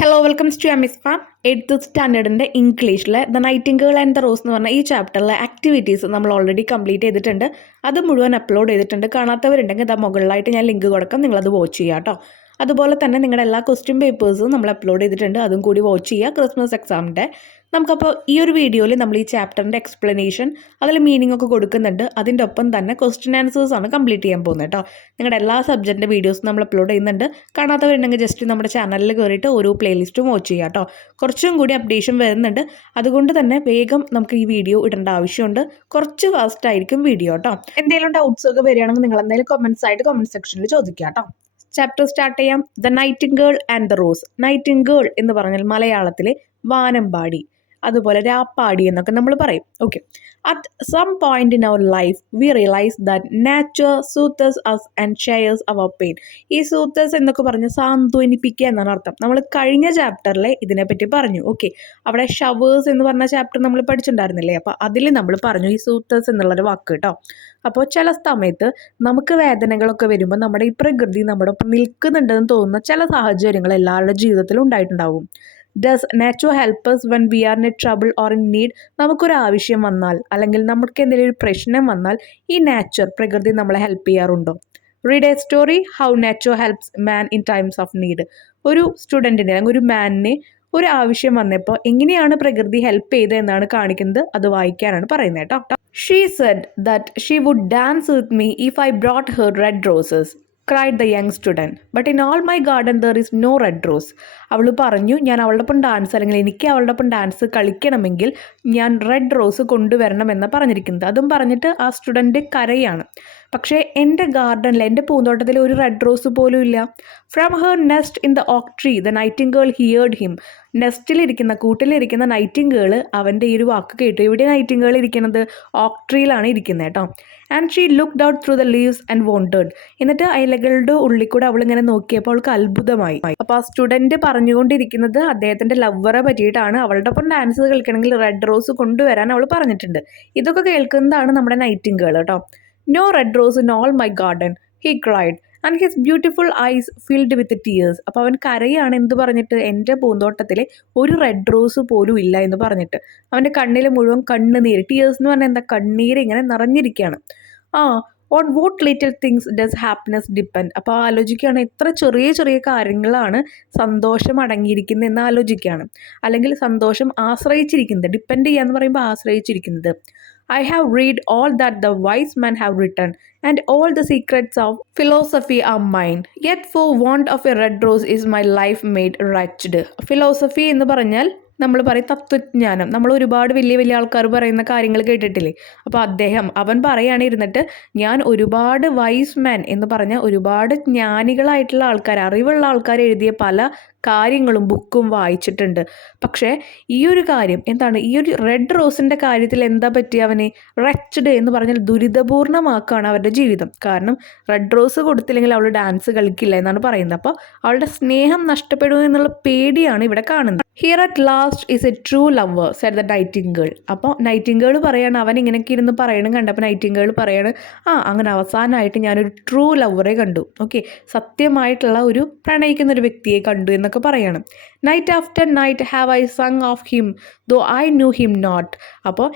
Hello welcomes to Aamis farm. 8th സ്റ്റാൻഡേർഡിൻ്റെ ഇംഗ്ലീഷിലെ the nightingale and the rose എന്ന് പറഞ്ഞ ഈ ചാപ്റ്ററിലെ ആക്ടിവിറ്റീസ് നമ്മൾ ഓൾറെഡി കംപ്ലീറ്റ് ചെയ്തിട്ടുണ്ട്. അത് മുഴുവൻ അപ്ലോഡ് ചെയ്തിട്ടുണ്ട്. കാണാത്തവരുണ്ടെങ്കിൽ ഇതാ മുകളിലായിട്ട് ഞാൻ ലിങ്ക് കൊടുക്കാം, നിങ്ങളത് വാച്ച് ചെയ്യുക കേട്ടോ. അതുപോലെ തന്നെ നിങ്ങളുടെ എല്ലാ ക്വസ്റ്റ്യൻ പേപ്പേഴ്സും നമ്മൾ അപ്ലോഡ് ചെയ്തിട്ടുണ്ട്, അതും കൂടി വാച്ച് ചെയ്യുക ക്രിസ്മസ് എക്സാമിൻ്റെ. നമുക്കപ്പോൾ ഈ ഒരു വീഡിയോയിൽ നമ്മൾ ഈ ചാപ്റ്ററിൻ്റെ എക്സ്പ്ലനേഷൻ, അതിൽ മീനിങ് ഒക്കെ കൊടുക്കുന്നുണ്ട്. അതിൻ്റെ ഒപ്പം തന്നെ ക്വസ്റ്റ്യൻ ആൻസേഴ്സ് ആണ് കംപ്ലീറ്റ് ചെയ്യാൻ പോകുന്നത് കേട്ടോ. നിങ്ങളുടെ എല്ലാ സബ്ജക്റ്റിൻ്റെ വീഡിയോസും നമ്മൾ അപ്ലോഡ് ചെയ്യുന്നുണ്ട്. കാണാത്തവരുണ്ടെങ്കിൽ ജസ്റ്റ് നമ്മുടെ ചാനലിൽ കയറിയിട്ട് ഓരോ പ്ലേലിസ്റ്റും വാച്ച് ചെയ്യുക കേട്ടോ. കുറച്ചും കൂടി അപ്ഡേഷൻ വരുന്നുണ്ട്, അതുകൊണ്ട് തന്നെ വേഗം നമുക്ക് ഈ വീഡിയോ ഇടേണ്ട ആവശ്യമുണ്ട്. കുറച്ച് ഫാസ്റ്റ് ആയിരിക്കും വീഡിയോ കേട്ടോ. എന്തെങ്കിലും ഡൗട്ട്സ് ഒക്കെ വരികയാണെങ്കിൽ നിങ്ങൾ എന്തെങ്കിലും കമൻസ് ആയിട്ട് കമൻറ്റ് സെക്ഷനിൽ ചോദിക്കുക കേട്ടോ. ചാപ്റ്റർ സ്റ്റാർട്ട് ചെയ്യാം. The nightingale and the rose. Nightingale എന്ന് പറഞ്ഞാൽ മലയാളത്തിലെ വാനമ്പാടി, അതുപോലെ രാപ്പാടി എന്നൊക്കെ നമ്മൾ പറയും. Okay, at some point in our life we realise that nature soothers us and shares our pain. ഈ സൂത്തേഴ്സ് എന്നൊക്കെ പറഞ്ഞ് സാന്ത്വനിപ്പിക്കുക എന്നാണ് അർത്ഥം. നമ്മൾ കഴിഞ്ഞ ചാപ്റ്ററിൽ ഇതിനെപ്പറ്റി പറഞ്ഞു. ഓക്കെ, അവിടെ ഷവേഴ്സ് എന്ന് പറഞ്ഞ ചാപ്റ്റർ നമ്മൾ പഠിച്ചിട്ടുണ്ടായിരുന്നില്ലേ? അപ്പോൾ അതിൽ നമ്മൾ പറഞ്ഞു ഈ സൂത്തേഴ്സ് എന്നുള്ളൊരു വാക്ക് കേട്ടോ. അപ്പോൾ ചില സമയത്ത് നമുക്ക് വേദനകളൊക്കെ വരുമ്പോൾ നമ്മുടെ ഈ പ്രകൃതി നമ്മുടെ ഒപ്പം നിൽക്കുന്നുണ്ടെന്ന് തോന്നുന്ന ചില സാഹചര്യങ്ങൾ എല്ലാവരുടെ ജീവിതത്തിലും ഉണ്ടായിട്ടുണ്ടാവും. Does nature help us when we are in a trouble or in need? നമുക്കൊരു ആവശ്യം വന്നാൽ അല്ലെങ്കിൽ നമുക്ക് എന്തെങ്കിലും ഒരു പ്രശ്നം വന്നാൽ ഈ നാച്ചർ, പ്രകൃതി നമ്മളെ ഹെൽപ്പ് ചെയ്യാറുണ്ടോ? Read A story how nature helps man in times of need. ഒരു സ്റ്റുഡൻറ്റിനെ അല്ലെങ്കിൽ ഒരു മാനിനെ ഒരു ആവശ്യം വന്നപ്പോൾ എങ്ങനെയാണ് പ്രകൃതി ഹെൽപ്പ് ചെയ്തത് എന്നാണ് കാണിക്കുന്നത്. അത് വായിക്കാനാണ് പറയുന്നത് കേട്ടോ. She said that she would dance with me if I brought her red roses, cried the young student. But in all my garden there is no red rose. അവൾ പറഞ്ഞു, ഞാൻ അവളുടെ ഒപ്പം ഡാൻസ് അല്ലെങ്കിൽ എനിക്ക് അവളുടെ ഒപ്പം ഡാൻസ് കളിക്കണമെങ്കിൽ ഞാൻ റെഡ് റോസ് കൊണ്ടുവരണം എന്ന് പറഞ്ഞിരിക്കുന്നത്. അതും പറഞ്ഞിട്ട് ആ സ്റ്റുഡൻറ്റ് കരയാണ്. പക്ഷേ എൻ്റെ ഗാർഡനിൽ, എൻ്റെ പൂന്തോട്ടത്തിൽ ഒരു റെഡ് റോസ് പോലും ഇല്ല. From her nest in the oak tree the nightingale heard him. നെസ്റ്റിലിരിക്കുന്ന, കൂട്ടിലിരിക്കുന്ന നൈറ്റിംഗേൾ അവൻ്റെ ഈ ഒരു വാക്ക് കേട്ടു. ഇവിടെ നൈറ്റിംഗേൾ ഇരിക്കുന്നത് ഓക്ക് ട്രീയിലാണ് ഇരിക്കുന്നത് കേട്ടോ. And she looked out through the leaves and wondered. എന്നിട്ട് ഇലകളുടെ ഉള്ളിൽ കൂടെ അവളിങ്ങനെ നോക്കിയപ്പോൾ അവൾക്ക് അത്ഭുതമായി. അപ്പോൾ ആ സ്റ്റുഡൻറ്റ് പറഞ്ഞുകൊണ്ടിരിക്കുന്നത് അദ്ദേഹത്തിൻ്റെ ലവറെ പറ്റിയിട്ടാണ്. അവളുടെ ഒപ്പം ഡാൻസ് കളിക്കണമെങ്കിൽ റെഡ് റോസ് കൊണ്ടുവരാൻ അവൾ പറഞ്ഞിട്ടുണ്ട്. ഇതൊക്കെ കേൾക്കുന്നതാണ് നമ്മുടെ നൈറ്റിംഗേൾ കേട്ടോ. No red rose in all my garden he cried and his beautiful eyes filled with tears. അപ്പോൾ അവൻ കരയാണ്. എന്ത് പറഞ്ഞിട്ട്? എൻ്റെ പൂന്തോട്ടത്തിൽ ഒരു റെഡ് റോസ് പോലും ഇല്ല എന്ന് പറഞ്ഞിട്ട്. അവൻ്റെ കണ്ണിൽ മുഴുവൻ കണ്ണുനീര്. ടീയേഴ്സ് എന്ന് പറഞ്ഞാൽ എന്താ? കണ്ണീര് ഇങ്ങനെ നിറഞ്ഞിരിക്കുകയാണ്. On what little things does happiness depend. അപ്പോൾ ആലോചിക്കുകയാണ്, എത്ര ചെറിയ ചെറിയ കാര്യങ്ങളാണ് സന്തോഷം അടങ്ങിയിരിക്കുന്നത് എന്ന് ആലോചിക്കുകയാണ്. അല്ലെങ്കിൽ സന്തോഷം ആശ്രയിച്ചിരിക്കുന്നത്. ഡിപ്പെൻഡ് ചെയ്യുക എന്ന് പറയുമ്പോൾ ആശ്രയിച്ചിരിക്കുന്നത്. I have read all that the wise men have written, and all the secrets of philosophy are mine. Yet for want of a red rose is my life made wretched. Philosophy എന്ന് പറഞ്ഞാൽ നമ്മൾ പറയും തത്വജ്ഞാനം. നമ്മൾ ഒരുപാട് വലിയ വലിയ ആൾക്കാർ പറയുന്ന കാര്യങ്ങൾ കേട്ടിട്ടില്ലേ? അപ്പോൾ അവൻ പറയുകയാണ് ഇരുന്നിട്ട്, ഞാൻ ഒരുപാട് വൈസ് മാൻ എന്ന് പറഞ്ഞ ഒരുപാട് ജ്ഞാനികളായിട്ടുള്ള ആൾക്കാർ, അറിവുള്ള ആൾക്കാർ എഴുതിയ പല കാര്യങ്ങളും ബുക്കും വായിച്ചിട്ടുണ്ട്. പക്ഷേ ഈ ഒരു കാര്യം എന്താണ്? ഈ ഒരു റെഡ് റോസിൻ്റെ കാര്യത്തിൽ എന്താ പറ്റിയ അവന്? റെച്ച്ഡ് എന്ന് പറഞ്ഞാൽ ദുരിതപൂർണ്ണമാക്കുകയാണ് അവരുടെ ജീവിതം. കാരണം റെഡ് റോസ് കൊടുത്തില്ലെങ്കിൽ അവൾ ഡാൻസ് കളിക്കില്ല എന്നാണ് പറയുന്നത്. അപ്പോൾ അവളുടെ സ്നേഹം നഷ്ടപ്പെടുമോ എന്നുള്ള പേടിയാണ് ഇവിടെ കാണുന്നത്. Here at last is a true lover Z the nightingale. അപ്പോൾ നൈറ്റിംഗേൾ പറയാണ്, അവൻ ഇങ്ങനെയൊക്കെ ഇരുന്ന് പറയണം കണ്ടപ്പോൾ നൈറ്റിംഗേൾ പറയാണ്, അങ്ങനെ അവസാനമായിട്ട് ഞാനൊരു ട്രൂ ലവറെ കണ്ടു. ഓക്കെ, സത്യമായിട്ടുള്ള ഒരു പ്രണയിക്കുന്ന ഒരു വ്യക്തിയെ കണ്ടു എന്നൊക്കെ പറയാണ്. Night after night have I sung of him though I knew him not. അപ്പോൾ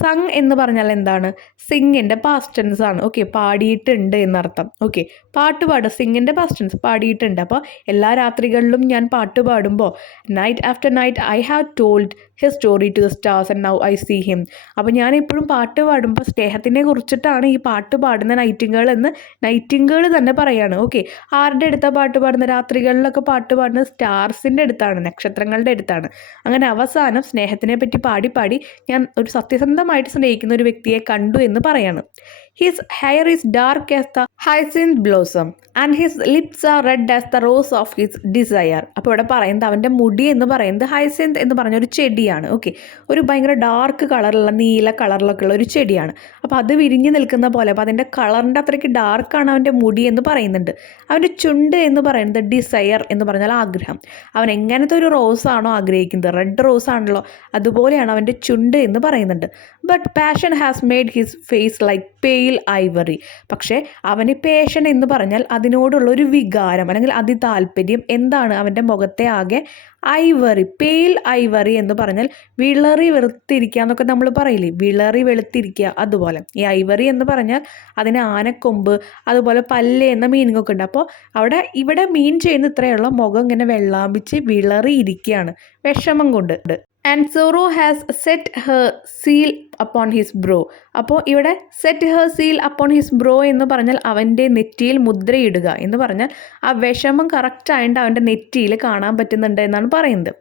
സങ് എന്ന് പറഞ്ഞാൽ എന്താണ്? സിങ്ങിൻ്റെ പാസ്റ്റ് ടെൻസ് ആണ്. ഓക്കെ, പാടിയിട്ടുണ്ട് എന്നർത്ഥം. ഓക്കെ, പാട്ടുപാടുക, സിങ്ങിൻ്റെ പാസ്റ്റ് ടെൻസ്, പാടിയിട്ടുണ്ട്. അപ്പോൾ എല്ലാ രാത്രികളിലും ഞാൻ പാട്ട് പാടുമ്പോൾ night after night I have told his story to the stars and now I see him. അപ്പോൾ ഞാൻ ഇപ്പോഴും പാട്ട് പാടുമ്പോൾ സ്നേഹത്തിനെ കുറിച്ചിട്ടാണ് ഈ പാട്ട് പാടുന്ന നൈറ്റിംഗേൾ എന്ന് നൈറ്റിംഗേൾ തന്നെ പറയാണ്. ഓക്കെ, ആരുടെ അടുത്താണ് പാട്ട് പാടുന്ന? രാത്രികളിലൊക്കെ പാട്ട് പാടുന്നത് സ്റ്റാർസിൻ്റെ അടുത്താണ്, നക്ഷത്രങ്ങളുടെ അടുത്താണ്. അങ്ങനെ അവസാനം സ്നേഹത്തിനെ പറ്റി പാടി പാടി ഞാൻ ഒരു സത്യസന്ധമായിട്ട് സ്നേഹിക്കുന്ന ഒരു വ്യക്തിയെ കണ്ടു എന്ന് പറയാണ്. His hair is dark as the hyacinth blossom and his lips are red as the rose of his desire. അപ്പോൾ ഇവിടെ പറയുന്നത് അവൻ്റെ മുടി എന്ന് പറയുന്നത് ഹൈസിൻത് എന്ന് പറഞ്ഞ ഒരു ചെടിയാണ്. ഓക്കെ, ഒരു ഭയങ്കര ഡാർക്ക് കളറുള്ള, നീല കളറിലൊക്കെ ഉള്ള ഒരു ചെടിയാണ്. അപ്പോൾ അത് വിരിഞ്ഞ് നിൽക്കുന്ന പോലെ, അപ്പോൾ അതിൻ്റെ കളറിൻ്റെ അത്രയ്ക്ക് ഡാർക്കാണ് അവൻ്റെ മുടി എന്ന് പറയുന്നുണ്ട്. അവൻ്റെ ചുണ്ട് എന്ന് പറയുന്നത് ഡിസയർ എന്ന് പറഞ്ഞാൽ ആഗ്രഹം. അവൻ എങ്ങനത്തെ ഒരു റോസാണോ ആഗ്രഹിക്കുന്നത്, റെഡ് റോസ് ആണല്ലോ, അതുപോലെയാണ് അവൻ്റെ ചുണ്ട് എന്ന് പറയുന്നുണ്ട്. But passion has made his face like pale pale ivory. പക്ഷേ അവന് പേഷൻ എന്ന് പറഞ്ഞാൽ അതിനോടുള്ള ഒരു വികാരം അല്ലെങ്കിൽ അതിതാല്പര്യം എന്താണ് അവൻ്റെ മുഖത്തെ ആകെ ഐവറി, പെയിൽ ഐവറി എന്ന് പറഞ്ഞാൽ വിളറി വെളുത്തിരിക്കുക എന്നൊക്കെ നമ്മൾ പറയില്ലേ, വിളറി വെളുത്തിരിക്കുക, അതുപോലെ ഈ ഐവറി എന്ന് പറഞ്ഞാൽ അതിന് ആനക്കൊമ്പ് അതുപോലെ പല്ല് എന്ന മീനിങ് ഒക്കെ ഉണ്ട്. അപ്പോൾ ഇവിടെ മീൻ ചെയ്യുന്ന ഇത്രയുള്ള മുഖം ഇങ്ങനെ വെള്ളാമ്പിച്ച് വിളറി ഇരിക്കുകയാണ് വിഷമം കൊണ്ട്. And sorrow has set her seal upon his brow. അപ്പോൾ ഇവിടെ set her seal upon his brow എന്ന് പറഞ്ഞാൽ അവൻ്റെ നെറ്റിയിൽ മുദ്രയിടുക എന്ന് പറഞ്ഞാൽ ആ വിഷമം കറക്റ്റായിട്ട് അവൻ്റെ നെറ്റിയിൽ കാണാൻ പറ്റുന്നുണ്ട് എന്നാണ് പറയുന്നത്.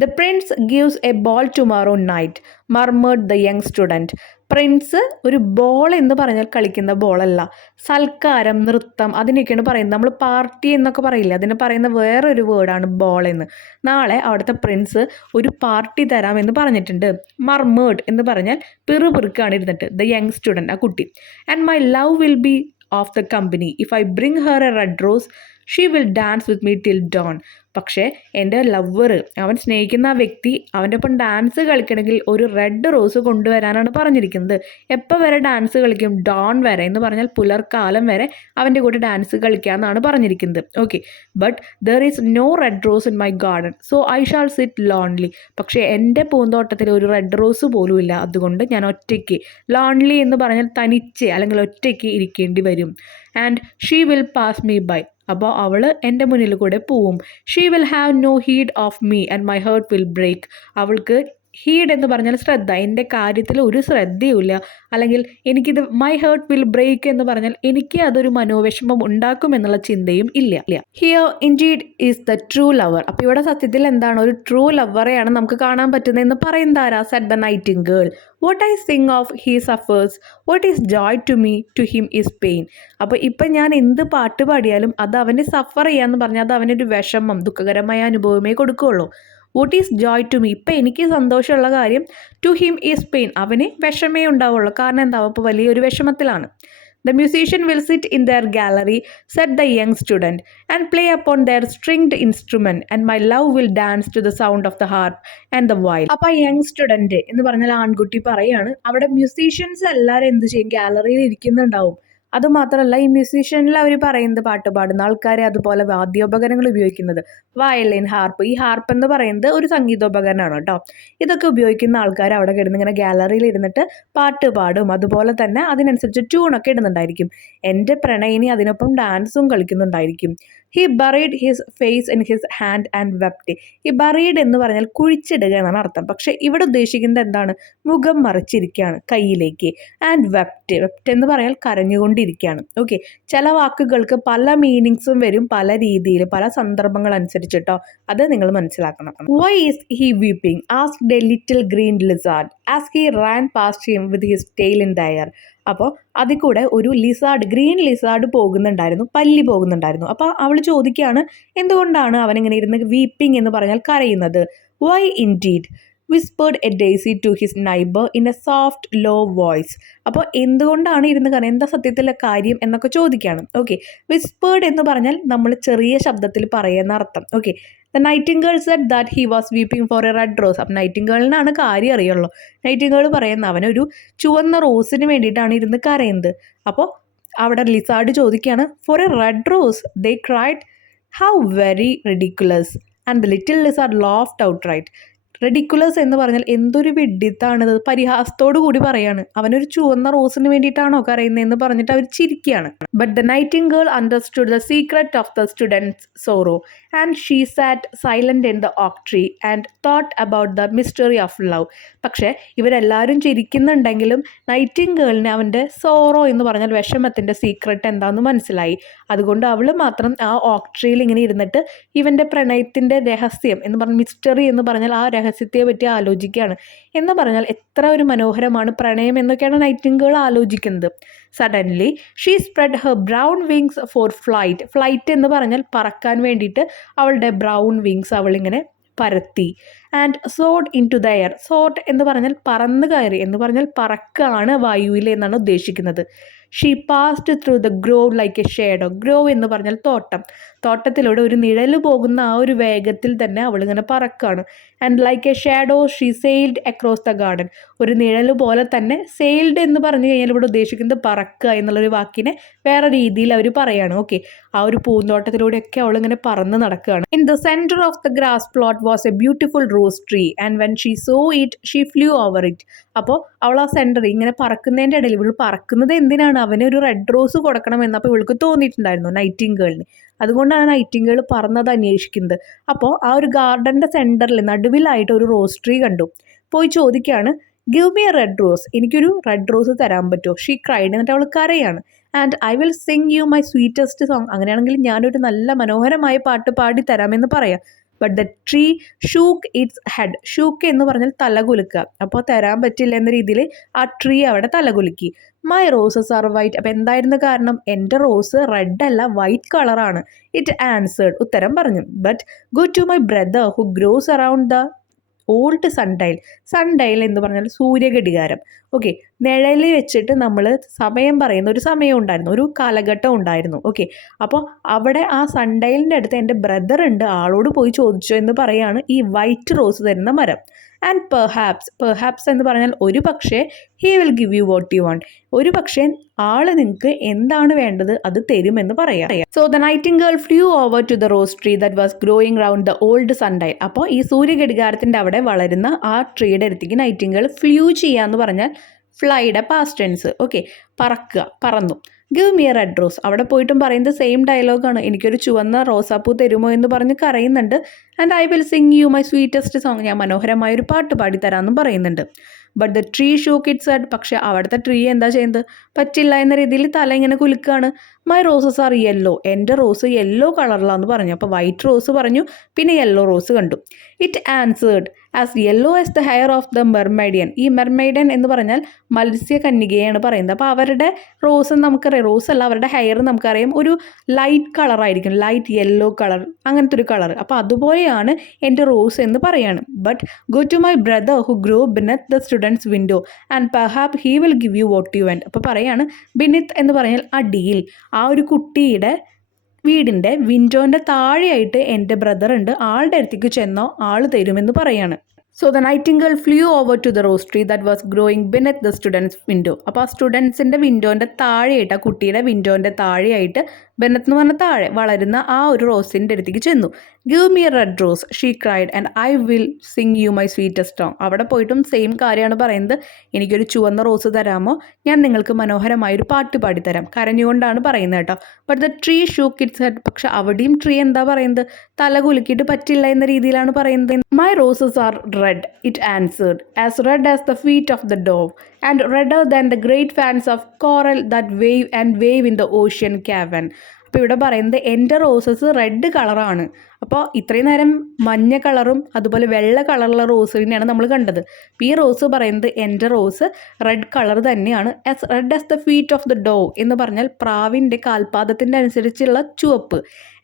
The prince gives a ball tomorrow night murmured the young student. Prince ഒരു ബോൾ എന്ന് പറഞ്ഞാൽ കളിക്കുന്ന ബോളല്ല, സൽക്കാരം, നൃത്തം അതിനൊക്കെയാണ് പറയുന്നത്. നമ്മൾ പാർട്ടി എന്നൊക്കെ പറയില്ലേ, അതിന് പറയുന്ന വേറൊരു വേർഡാണ് ബോൾ എന്ന്. നാളെ അവിടുത്തെ പ്രിൻസ് ഒരു പാർട്ടി തരാമെന്ന് പറഞ്ഞിട്ടുണ്ട്. മർമേർഡ് എന്ന് പറഞ്ഞാൽ പിറുപിറുക്കാണ് ഇരുന്നിട്ട് ദ യങ് സ്റ്റുഡൻറ്റ്, ആ കുട്ടി. And my love will be of the company if I bring her a red rose she will dance with me till dawn. പക്ഷേ എൻ്റെ ലവർ, അവൻ സ്നേഹിക്കുന്ന ആ വ്യക്തി അവൻ്റെ ഒപ്പം ഡാൻസ് കളിക്കണമെങ്കിൽ ഒരു റെഡ് റോസ് കൊണ്ടുവരാനാണ് പറഞ്ഞിരിക്കുന്നത്. എപ്പോൾ വരെ ഡാൻസ് കളിക്കും? ഡോൺ വരെ എന്ന് പറഞ്ഞാൽ പുലർക്കാലം വരെ അവൻ്റെ കൂടെ ഡാൻസ് കളിക്കാമെന്നാണ് പറഞ്ഞിരിക്കുന്നത്. Okay, but there is no red rose in my garden so I shall sit lonely. പക്ഷേ എൻ്റെ പൂന്തോട്ടത്തിൽ ഒരു റെഡ് റോസ് പോലും ഇല്ല, അതുകൊണ്ട് ഞാൻ ഒറ്റയ്ക്ക്, ലോൺലി എന്ന് പറഞ്ഞാൽ തനിച്ച് അല്ലെങ്കിൽ ഒറ്റയ്ക്ക് ഇരിക്കേണ്ടി വരും. And she will pass me by. അപ്പോൾ അവൾ എൻ്റെ മുന്നിൽ കൂടെ പോവും. She will have no heed of me and my heart will break. അവൾക്ക് ഹീഡ് എന്ന് പറഞ്ഞാൽ ശ്രദ്ധ, എൻ്റെ കാര്യത്തിൽ ഒരു ശ്രദ്ധയുമില്ല, അല്ലെങ്കിൽ എനിക്കിത് മൈ ഹേർട്ട് വിൽ ബ്രേക്ക് എന്ന് പറഞ്ഞാൽ എനിക്ക് അതൊരു മനോവിഷമം ഉണ്ടാക്കുമെന്നുള്ള ചിന്തയും ഇല്ല. Here indeed is the true lover. അപ്പോൾ ഇവിടെ സത്യത്തിൽ എന്താണ്, ഒരു ട്രൂ ലവറെയാണ് നമുക്ക് കാണാൻ പറ്റുന്നതെന്ന് പറയുന്നതാരാ? Said the nightingale. What I sing of he suffers what is joy to me to him is pain. അപ്പോൾ ഇപ്പം ഞാൻ എന്ത് പാട്ട് പാടിയാലും അത് അവന് സഫർ ചെയ്യാന്ന് പറഞ്ഞാൽ അത് അവനൊരു വിഷമം, ദുഃഖകരമായ അനുഭവമേ കൊടുക്കുകയുള്ളൂ. What is joy to me, ഇപ്പം എനിക്ക് സന്തോഷമുള്ള കാര്യം, ടു ഹിം ഈസ് പെയിൻ, അവന് വിഷമേ ഉണ്ടാവുള്ളൂ. കാരണം എന്താവും, ഇപ്പോൾ വലിയൊരു വിഷമത്തിലാണ്. The musician will sit in their gallery, said the young student, and play upon their stringed instrument, and my love will dance to the sound of the harp and the violin. അപ്പോൾ young student എന്ന് പറഞ്ഞാൽ ആൺകുട്ടി പറയാണ്, അവിടെ musicians എല്ലാവരും എന്ത് ചെയ്യും, ഗാലറിയിൽ ഇരിക്കുന്നുണ്ടാവും. അതുമാത്രമല്ല ഈ മ്യൂസീഷ്യനിൽ അവർ പറയുന്നത്, പാട്ട് പാടുന്ന ആൾക്കാരെ, അതുപോലെ വാദ്യോപകരണങ്ങൾ ഉപയോഗിക്കുന്നത് വയലിൻ, ഹാർപ്പ്. ഈ ഹാർപ്പ് എന്ന് പറയുന്നത് ഒരു സംഗീതോപകരണമാണ് കേട്ടോ. ഇതൊക്കെ ഉപയോഗിക്കുന്ന ആൾക്കാർ അവിടെ കിടന്ന് ഇങ്ങനെ ഗാലറിയിൽ ഇരുന്നിട്ട് പാട്ട് പാടും, അതുപോലെ തന്നെ അതിനനുസരിച്ച് ട്യൂണൊക്കെ ഇടുന്നുണ്ടായിരിക്കും. എൻ്റെ പ്രണയിനി അതിനൊപ്പം ഡാൻസും കളിക്കുന്നുണ്ടായിരിക്കും. He buried his face in his hand and wept. ഈ ബറീഡ് എന്ന് പറഞ്ഞാൽ കുഴിച്ചിടുക എന്നാണ് അർത്ഥം. പക്ഷേ ഇവിടെ ഉദ്ദേശിക്കുന്നത് എന്താണ്, മുഖം മറിച്ചിരിക്കുകയാണ് കയ്യിലേക്ക്. ആൻഡ് വെപ്റ്റ് എന്ന് പറഞ്ഞാൽ കരഞ്ഞുകൊണ്ടിരിക്കുകയാണ്. ഓക്കെ, ചില വാക്കുകൾക്ക് പല മീനിങ്സും വരും, പല രീതിയിൽ, പല സന്ദർഭങ്ങൾ അനുസരിച്ചിട്ടോ. അത് നിങ്ങൾ മനസ്സിലാക്കണം. Why is he weeping asked a little green lizard as he ran past him with his tail in the air. അപ്പോൾ അതിൽ കൂടെ ഒരു ലിസാർഡ്, ഗ്രീൻ ലിസാർഡ് പോകുന്നുണ്ടായിരുന്നു, പല്ലി പോകുന്നുണ്ടായിരുന്നു. അപ്പോൾ അവൾ ചോദിക്കുകയാണ്, എന്തുകൊണ്ടാണ് അവനിങ്ങനെ ഇരുന്ന് വീപ്പിംഗ് എന്ന് പറഞ്ഞാൽ കരയുന്നത്? Why indeed whispered a daisy to his neighbour in a soft low voice. അപ്പോൾ എന്തുകൊണ്ടാണ് ഇരുന്ന് കരയുന്നത്, എന്താ സത്യത്തിലെ കാര്യം എന്നൊക്കെ ചോദിക്കുകയാണ്. ഓക്കെ, വിസ്പേർഡ് എന്ന് പറഞ്ഞാൽ നമ്മൾ ചെറിയ ശബ്ദത്തിൽ പറയുന്ന അർത്ഥം. Okay, the nightingale said that he was weeping for a red rose. അപ്പം നൈറ്റിംഗേളിനാണ് കാര്യം അറിയുള്ളൂ. നൈറ്റിംഗേൾ പറയുന്ന അവനൊരു ചുവന്ന റോസിന് വേണ്ടിയിട്ടാണ് ഇരുന്ന് കരയുന്നത്. അപ്പോൾ അവിടെ ലിസാർഡ് ചോദിക്കുകയാണ്, for a red rose they cried, how very ridiculous. And the little lizard laughed outright. Ridiculous എന്ന് പറഞ്ഞാൽ എന്തൊരു വിഡ്ഢിത്താണിത്, പരിഹാസത്തോടു കൂടി പറയാണ്. അവനൊരു ചുവന്ന റോസിന് വേണ്ടിയിട്ടാണോ കരയുന്നതെന്ന് പറഞ്ഞിട്ട് അവർ ചിരിക്കുകയാണ്. But the nightingale understood the secret of the student's sorrow and she sat silent in the oak tree and thought about the mystery of love. പക്ഷേ ഇവരെല്ലാവരും ചിരിക്കുന്നുണ്ടെങ്കിലും നൈറ്റിംഗേളിന് അവൻ്റെ സോറോ എന്ന് പറഞ്ഞാൽ വിഷമത്തിൻ്റെ സീക്രട്ട് എന്താണെന്ന് മനസ്സിലായി. അതുകൊണ്ട് അവൾ മാത്രം ആ ഓക്ക് ട്രീയിൽ ഇങ്ങനെ ഇരുന്നിട്ട് ഇവൻ്റെ പ്രണയത്തിൻ്റെ രഹസ്യം എന്ന് പറഞ്ഞാൽ, മിസ്റ്ററി എന്ന് പറഞ്ഞാൽ ആ രഹസ്യത്തെ പറ്റി ആലോചിക്കുകയാണ്. എന്ന് പറഞ്ഞാൽ എത്ര ഒരു മനോഹരമാണ് പ്രണയം എന്നൊക്കെയാണ് നൈറ്റിംഗേൾ ആലോചിക്കുന്നത്. Suddenly she spread her brown wings for flight. Flight എന്ന് പറഞ്ഞാൽ പറക്കാൻ വേണ്ടിയിട്ട് അവളുടെ ബ്രൗൺ വിങ്സ് അവളിങ്ങനെ പരത്തി. And soared into the air. Soared എന്ന് പറഞ്ഞാൽ പറന്ന് കയറി എന്ന് പറഞ്ഞാൽ പറക്കാണ് വായുവിൽ എന്നാണ് ഉദ്ദേശിക്കുന്നത്. She passed through the grove like a shadow. Grove എന്ന് പറഞ്ഞാൽ തോട്ടം. തോട്ടത്തിലൂടെ ഒരു നിഴല് പോകുന്ന ആ ഒരു വേഗത്തിൽ തന്നെ അവളിങ്ങനെ പറക്കാണ്. And like a shadow she sailed across the garden. ഒരു നിഴല് പോലെ തന്നെ സെയിൽഡ് എന്ന് പറഞ്ഞു കഴിഞ്ഞാൽ ഇവിടെ ഉദ്ദേശിക്കുന്നത് പറക്കുക എന്നുള്ളൊരു വാക്കിനെ വേറെ രീതിയിൽ അവർ പറയാണ്. ഓക്കെ, ആ ഒരു പൂന്തോട്ടത്തിലൂടെയൊക്കെ അവളിങ്ങനെ പറന്ന് നടക്കുകയാണ്. In the centre of the grass plot was A beautiful rose tree and when she so it she flu over it. അപ്പോൾ അവൾ ആ സെന്റർ ഇങ്ങനെ പറക്കുന്നതിൻ്റെ ഇടയിൽ ഇവൾ പറക്കുന്നത് എന്തിനാണ്, അവന് ഒരു റെഡ് റോസ് കൊടുക്കണമെന്ന് അപ്പോൾ ഇവൾക്ക് തോന്നിയിട്ടുണ്ടായിരുന്നു നൈറ്റിംഗേളിന്. അതുകൊണ്ടാണ് നൈറ്റിംഗേൾ പറന്നത് അന്വേഷിക്കുന്നത്. അപ്പോൾ ആ ഒരു ഗാർഡന്റെ സെന്ററിൽ നടുവിലായിട്ട് ഒരു റോസ് ട്രീ കണ്ടു. പോയി ചോദിക്കുകയാണ്, give me a red rose, എനിക്കൊരു റെഡ് റോസ് തരാൻ പറ്റുമോ? She cried. എന്നിട്ട് അവൾ കരയാണ്. And I will sing you my sweetest song, അങ്ങനെയാണെങ്കിൽ ഞാനൊരു നല്ല മനോഹരമായ പാട്ട് പാടി തരാമെന്ന് പറയാം. But the tree shook its head. Shook എന്ന് പറഞ്ഞാൽ തലകുലുക്കുക. അപ്പോൾ തരാൻ പറ്റില്ല എന്ന രീതിയിൽ ആ ട്രീ അവിടെ തലകുലുക്കി. My roses are white. അപ്പോൾ എന്തായിരുന്നു കാരണം? എൻ്റെ റോസ് റെഡ് അല്ല വൈറ്റ് കളറാണ്. ഇറ്റ് ആൻസേർഡ്, ഉത്തരം പറഞ്ഞു. But go to my brother who grows around the old sundial. Sundial എന്ന് പറഞ്ഞാൽ സൂര്യഘടികാരം. ഓക്കെ, നിഴലിൽ വെച്ചിട്ട് നമ്മൾ സമയം പറയുന്ന ഒരു സമയം ഉണ്ടായിരുന്നു, ഒരു കാലഘട്ടം ഉണ്ടായിരുന്നു. ഓക്കെ, അപ്പോൾ അവിടെ ആ സൺഡയലിൻ്റെ അടുത്ത് എൻ്റെ ബ്രദർ ഉണ്ട്, ആളോട് പോയി ചോദിച്ചോ എന്ന് പറയാണ് ഈ വൈറ്റ് റോസ് തരുന്ന മരം. ആൻഡ് പെർഹാപ്സ് എന്ന് പറഞ്ഞാൽ ഒരു പക്ഷേ he will give you what you want. ഒരു പക്ഷേ ആള് നിങ്ങൾക്ക് എന്താണ് വേണ്ടത് അത് തരുമെന്ന് പറയാം. So the nightingale flew over to the rose tree that was growing round the old sundial. അപ്പോൾ ഈ സൂര്യഘടികാരത്തിൻ്റെ അവിടെ വളരുന്ന ആ ട്രീയുടെ അടുത്തേക്ക് നൈറ്റിംഗേൾ ഫ്ലൂ ചെയ്യാന്ന് പറഞ്ഞാൽ ഫ്ലൈയുടെ പാസ്റ്റ് ടെൻസ്. ഓക്കെ, പറക്കുക, പറന്നു. Give me a red rose. അവിടെ പോയിട്ടും പറയുന്നത് സെയിം ഡയലോഗാണ്, എനിക്കൊരു ചുവന്ന റോസാപ്പൂ തരുമോ എന്ന് പറഞ്ഞ് കരയുന്നുണ്ട്. And I will sing you my sweetest song, ഞാൻ മനോഹരമായൊരു പാട്ട് പാടിത്തരാമെന്നും പറയുന്നുണ്ട്. But the tree shook its head. പക്ഷേ അവിടുത്തെ ട്രീ എന്താ ചെയ്യുന്നത്? പറ്റില്ല എന്ന രീതിയിൽ തല ഇങ്ങനെ കുലുക്കുകയാണ്. My roses are yellow. എൻ്റെ റോസ് യെല്ലോ കളറിലാന്ന് പറഞ്ഞു. അപ്പോൾ വൈറ്റ് റോസ് പറഞ്ഞു, പിന്നെ യെല്ലോ റോസ് കണ്ടു. It answered as yellow as the hair of the mermaiden. ഈ മെർമൈഡൻ എന്ന് പറഞ്ഞാൽ മത്സ്യകന്യകയാണ് പറയുന്നത്. അപ്പോൾ അവരുടെ റോസ് നമുക്കറിയാം, റോസ് അല്ല, അവരുടെ ഹെയർ നമുക്കറിയാം ഒരു ലൈറ്റ് കളറായിരിക്കും, ലൈറ്റ് യെല്ലോ കളർ, അങ്ങനത്തെ ഒരു കളർ. അപ്പോൾ അതുപോലെയാണ് എൻ്റെ റോസ് എന്ന് പറയാണ്. But go to my brother who grow beneath the student's window and perhaps he will give you what you want. അപ്പോൾ പറയാണ് ബിനിത്ത് എന്ന് പറഞ്ഞാൽ അടിയിൽ, ആ ഒരു കുട്ടിയുടെ വീടിൻ്റെ വിൻഡോൻ്റെ താഴെയായിട്ട് എൻ്റെ ബ്രദർ ഉണ്ട്, ആളുടെ അടുത്തേക്ക് ചെന്നോ ആൾ തരുമെന്ന് പറയാണ്. So the nightingale flew over to the rose tree that was growing beneath the student's window. അപ്പോൾ ആ സ്റ്റുഡൻസിൻ്റെ വിൻഡോൻ്റെ താഴെയായിട്ട്, ആ കുട്ടിയുടെ വിൻഡോൻ്റെ താഴെയായിട്ട്, ബെനത്ത് എന്ന് പറഞ്ഞ താഴെ വളരുന്ന ആ ഒരു റോസിൻ്റെ അടുത്തേക്ക് ചെന്നു. Give me a red rose she cried and I will sing you my sweetest song. അവിടെ പോയിട്ടും സെയിം കാര്യമാണ് പറയുന്നത്, എനിക്കൊരു ചുവന്ന റോസ് തരാമോ, ഞാൻ നിങ്ങൾക്ക് മനോഹരമായൊരു പാട്ട് പാടിത്തരാം. കരഞ്ഞുകൊണ്ടാണ് പറയുന്നത് കേട്ടോ. But the tree shook its head. പക്ഷെ അവിടെയും ട്രീ എന്താ പറയുന്നത്? തല കുലുക്കിയിട്ട് പറ്റില്ല എന്ന രീതിയിലാണ് പറയുന്നത്. My roses are red, it answered, as red as the feet of the dove and redder than the great fans of coral that wave and wave in the ocean cavern. അപ്പോൾ ഇവിടെ പറയുന്നത് എൻ്റെ റോസസ് റെഡ് കളറാണ്. അപ്പോൾ ഇത്രയും നേരം മഞ്ഞ കളറും അതുപോലെ വെള്ള കളറുള്ള റോസിനെയാണ് നമ്മൾ കണ്ടത്. അപ്പോൾ ഈ റോസ് പറയുന്നത് എൻ്റെ റോസ് റെഡ് കളർ തന്നെയാണ്. As red as the feet of the dove എന്ന് പറഞ്ഞാൽ പ്രാവിൻ്റെ കാൽപാദത്തിൻ്റെ അനുസരിച്ചുള്ള ചുവപ്പ്.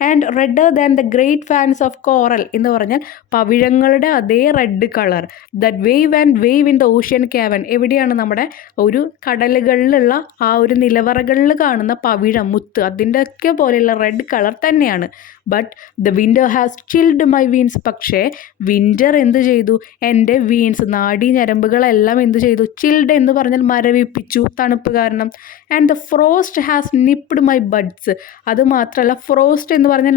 And redder than the great fans of coral എന്ന് പറഞ്ഞാൽ പവിഴങ്ങളുടെ അതേ red colour. That wave and wave in the ocean cavern. എവിടെയാണ്? നമ്മുടെ ഒരു കടലുകളിലുള്ള ആ ഒരു നിലവറകളിൽ കാണുന്ന പവിഴം, മുത്ത്, അതിൻ്റെ ഒക്കെ പോലെയുള്ള റെഡ് കളർ തന്നെയാണ്. But the winter has chilled my Wien's. പക്ഷേ വിൻ്റർ എന്ത് ചെയ്തു? എൻ്റെ വീൻസ്, നാഡീ ഞരമ്പുകളെല്ലാം എന്ത് ചെയ്തു? ചിൽഡ് എന്ന് പറഞ്ഞാൽ മരവിപ്പിച്ചു, തണുപ്പ് കാരണം. And the frost has nipped my buds. അത് മാത്രമല്ല, ഫ്രോസ്റ്റ് എന്ന് പറഞ്ഞാൽ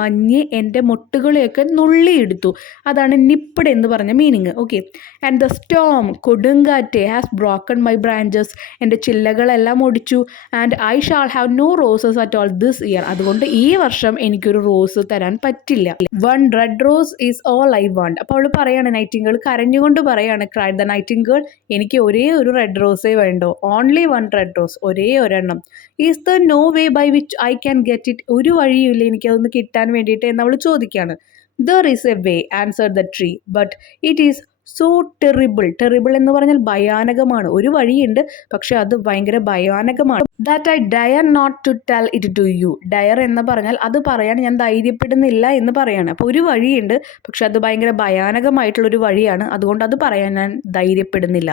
മഞ്ഞ് എൻ്റെ മൊട്ടുകളെയൊക്കെ നുള്ളിയെടുത്തു. അതാണ് നിപ്ഡ് എന്ന് പറഞ്ഞ meaning. Okay. And the storm, കൊടുങ്കാറ്റ്, ഹാസ് ബ്രോക്കൺ മൈ ബ്രാഞ്ചസ്. എൻ്റെ ചില്ലകളെല്ലാം ഒടിച്ചു. And I shall have no roses at all this year. അതുകൊണ്ട് ഈ വർഷം എനിക്കൊരു റോസ് തരാൻ പറ്റില്ല. One red rose is all I want. അപ്പോൾ അവൾ പറയാണ്, നൈറ്റിംഗേൾ കരഞ്ഞുകൊണ്ട് പറയാണ്, ക്രൈഡ് ദ നൈറ്റിംഗേൾ, എനിക്ക് ഒരേ ഒരു റെഡ് റോസേ വേണ്ടോ, ഓൺലി വൺ റെഡ് റോസ്, ഒരേ ഒരെണ്ണം. Is the no way by which I can get it. ഒരു വഴിയില്ല എനിക്കതൊന്ന് കിട്ടാൻ വേണ്ടിയിട്ട് എന്ന് അവൾ ചോദിക്കുകയാണ്. There is a way answer the tree but it is so terrible. Terrible എന്ന് പറഞ്ഞാൽ ഭയാനകമാണ്. ഒരു വഴിയുണ്ട്, പക്ഷെ അത് ഭയങ്കര ഭയാനകമാണ്. That I dare not to tell it to you. Dare എന്ന് പറഞ്ഞാൽ അത് പറയാൻ ഞാൻ ധൈര്യപ്പെടുന്നില്ല എന്ന് പറയാണ്. അപ്പോൾ ഒരു വഴിയുണ്ട്, പക്ഷെ അത് ഭയങ്കര ഭയാനകമായിട്ടുള്ളൊരു വഴിയാണ്, അതുകൊണ്ട് അത് പറയാൻ ഞാൻ ധൈര്യപ്പെടുന്നില്ല.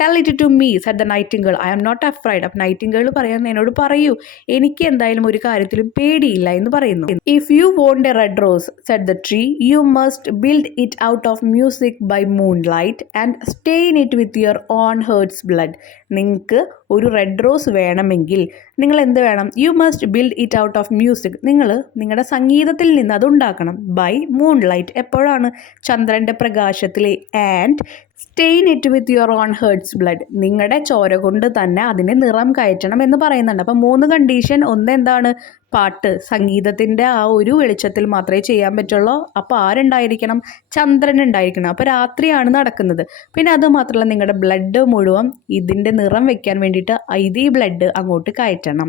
Tell it to me said the nightingale. I am not afraid. അപ്പം നൈറ്റിംഗേൾ പറയാൻ എന്നോട് പറയൂ, എനിക്ക് എന്തായാലും ഒരു കാര്യത്തിലും പേടിയില്ല എന്ന് പറയുന്നു. If you want a red rose said the tree, you must build it out of music by moonlight and stain it with your own heart's blood. നിങ്ങൾക്ക് ഒരു റെഡ് റോസ് വേണമെങ്കിൽ നിങ്ങൾ എന്ത് വേണം? You must build it out of music. നിങ്ങൾ നിങ്ങളുടെ സംഗീതത്തിൽ നിന്ന് അത് ഉണ്ടാക്കണം. ബൈ മൂൺ ലൈറ്റ്, എപ്പോഴാണ്? ചന്ദ്രൻ്റെ പ്രകാശത്തിൽ. And stain it with your own heart's blood, നിങ്ങളുടെ ചോര കൊണ്ട് തന്നെ അതിനെ നിറം കയറ്റണം എന്ന് പറയുന്നുണ്ട്. അപ്പം 3 കണ്ടീഷൻ. ഒന്ന് എന്താണ്? പാട്ട്, സംഗീതത്തിൻ്റെ ആ ഒരു വെളിച്ചത്തിൽ മാത്രമേ ചെയ്യാൻ പറ്റുള്ളൂ. അപ്പോൾ ആരുണ്ടായിരിക്കണം? ചന്ദ്രൻ ഉണ്ടായിരിക്കണം. അപ്പോൾ രാത്രിയാണ് നടക്കുന്നത്. പിന്നെ അത് മാത്രമല്ല, നിങ്ങളുടെ ബ്ലഡ് മുഴുവൻ ഇതിൻ്റെ നിറം വെക്കാൻ വേണ്ടിയിട്ട് ഈ ബ്ലഡ് അങ്ങോട്ട് കയറ്റണം.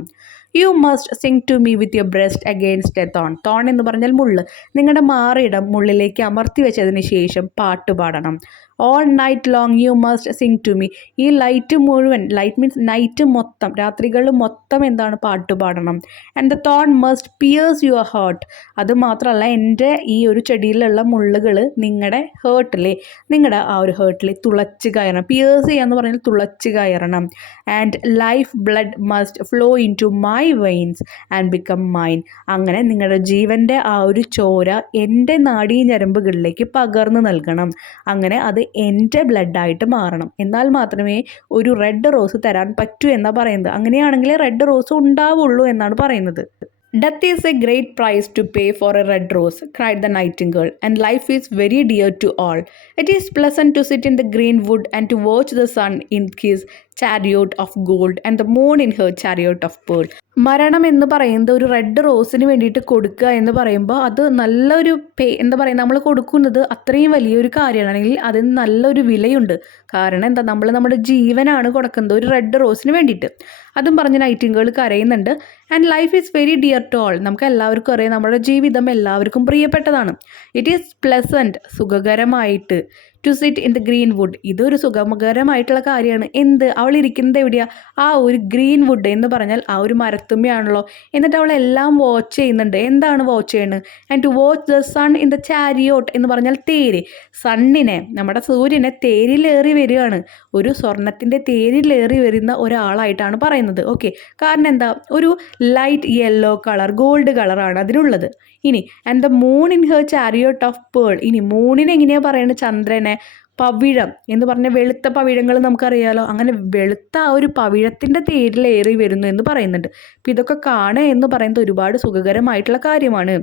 You must sing to me with your breast against a thorn. Thorn എന്ന് പറഞ്ഞാൽ മുള്ള്. നിങ്ങളുടെ മാറിയിടം മുള്ളിലേക്ക് അമർത്തി വെച്ചതിന് ശേഷം പാട്ട് പാടണം. All night long you must sing to me. ഈ ലൈറ്റ് മുഴുവൻ, ലൈറ്റ് മീൻസ് നൈറ്റ് മൊത്തം, രാത്രികളിൽ മൊത്തം എന്താണ്? പാട്ട് പാടണം. And the thorn must pierce your heart. അത് മാത്രമല്ല, എൻ്റെ ഈ ഒരു ചെടിയിലുള്ള മുള്ളുകൾ നിങ്ങളുടെ ഹേർട്ടിലെ, നിങ്ങളുടെ ആ ഒരു ഹേർട്ടിൽ തുളച്ച് കയറണം. പിയേഴ്സ് ചെയ്യാന്ന് പറഞ്ഞാൽ തുളച്ച് കയറണം. And life blood must flow into my veins and become mine. അങ്ങനെ നിങ്ങളുടെ ജീവൻ്റെ ആ ഒരു ചോര എൻ്റെ നാഡീ ഞരമ്പുകളിലേക്ക് പകർന്നു നൽകണം. അങ്ങനെ അത് എൻ്റെ ബ്ലഡായിട്ട് മാറണം. എന്നാൽ മാത്രമേ ഒരു റെഡ് റോസ് തരാൻ പറ്റൂ എന്നാണ് പറയുന്നത്. അങ്ങനെയാണെങ്കിൽ റെഡ് റോസ് ഉണ്ടാവുള്ളൂ എന്നാണ് പറയുന്നത്. Death is a great price to pay for a red rose, cried the nightingale, and life is very dear to all. It is pleasant to sit in the green wood and to watch the sun in his chariot of gold and the moon in her chariot of pearl. മരണം എന്ന് പറയുന്നത് ഒരു red റോസിന് വേണ്ടിയിട്ട് കൊടുക്കുക എന്ന് പറയുമ്പോൾ അത് നല്ലൊരു എന്താ പറയുക, നമ്മൾ കൊടുക്കുന്നത് അത്രയും വലിയൊരു കാര്യമാണെങ്കിൽ അതിന് നല്ലൊരു വിലയുണ്ട്. കാരണം എന്താ, നമ്മൾ നമ്മുടെ ജീവനാണ് കൊടുക്കുന്നത് ഒരു റെഡ് റോസിന് വേണ്ടിയിട്ട്. അതും പറഞ്ഞ് നൈറ്റിംഗേൾ കരയുന്നുണ്ട്. And life is very dear to all. നമുക്ക് എല്ലാവർക്കും അറിയാം, നമ്മുടെ ജീവിതം എല്ലാവർക്കും പ്രിയപ്പെട്ടതാണ്. ഇറ്റ് ഈസ് പ്ലസൻറ്റ്, സുഖകരമായിട്ട്. To sit in the green wood, ഇതൊരു സുഖകരമായിട്ടുള്ള കാര്യമാണ്. എന്ത്? അവൾ ഇരിക്കുന്നത് എവിടെയാണ്? ആ ഒരു ഗ്രീൻ വുഡ് എന്ന് പറഞ്ഞാൽ ആ ഒരു മരത്തുമ്മയാണല്ലോ. എന്നിട്ട് അവൾ എല്ലാം വാച്ച് ചെയ്യുന്നുണ്ട്. എന്താണ് വാച്ച് ചെയ്യുന്നത്? And to watch the sun in the chariot എന്ന് പറഞ്ഞാൽ തേര്. സണ്ണിനെ, നമ്മുടെ സൂര്യനെ തേരിലേറി വരികയാണ്. ഒരു സ്വർണത്തിൻ്റെ തേരിലേറി വരുന്ന ഒരാളായിട്ടാണ് പറയുന്നത്. ഓക്കെ, കാരണം എന്താ? ഒരു ലൈറ്റ് യെല്ലോ കളർ, ഗോൾഡ് കളറാണ് അതിനുള്ളത്. ഇനി and the moon in her ചാരിയോട്ട് of pearl. ഇനി മൂണിനെ എങ്ങനെയാണ് പറയുന്നത്? ചന്ദ്രനെ പവിഴം എന്ന് പറഞ്ഞ വെളുത്ത പവിഴങ്ങൾ നമുക്കറിയാലോ. അങ്ങനെ വെളുത്ത ആ ഒരു പവിഴത്തിൻ്റെ തേരിലേറി വരുന്നു എന്ന് പറയുന്നുണ്ട്. അപ്പോൾ ഇതൊക്കെ കാണുക എന്ന് പറയുന്നത് ഒരുപാട് സുഖകരമായിട്ടുള്ള കാര്യമാണ്.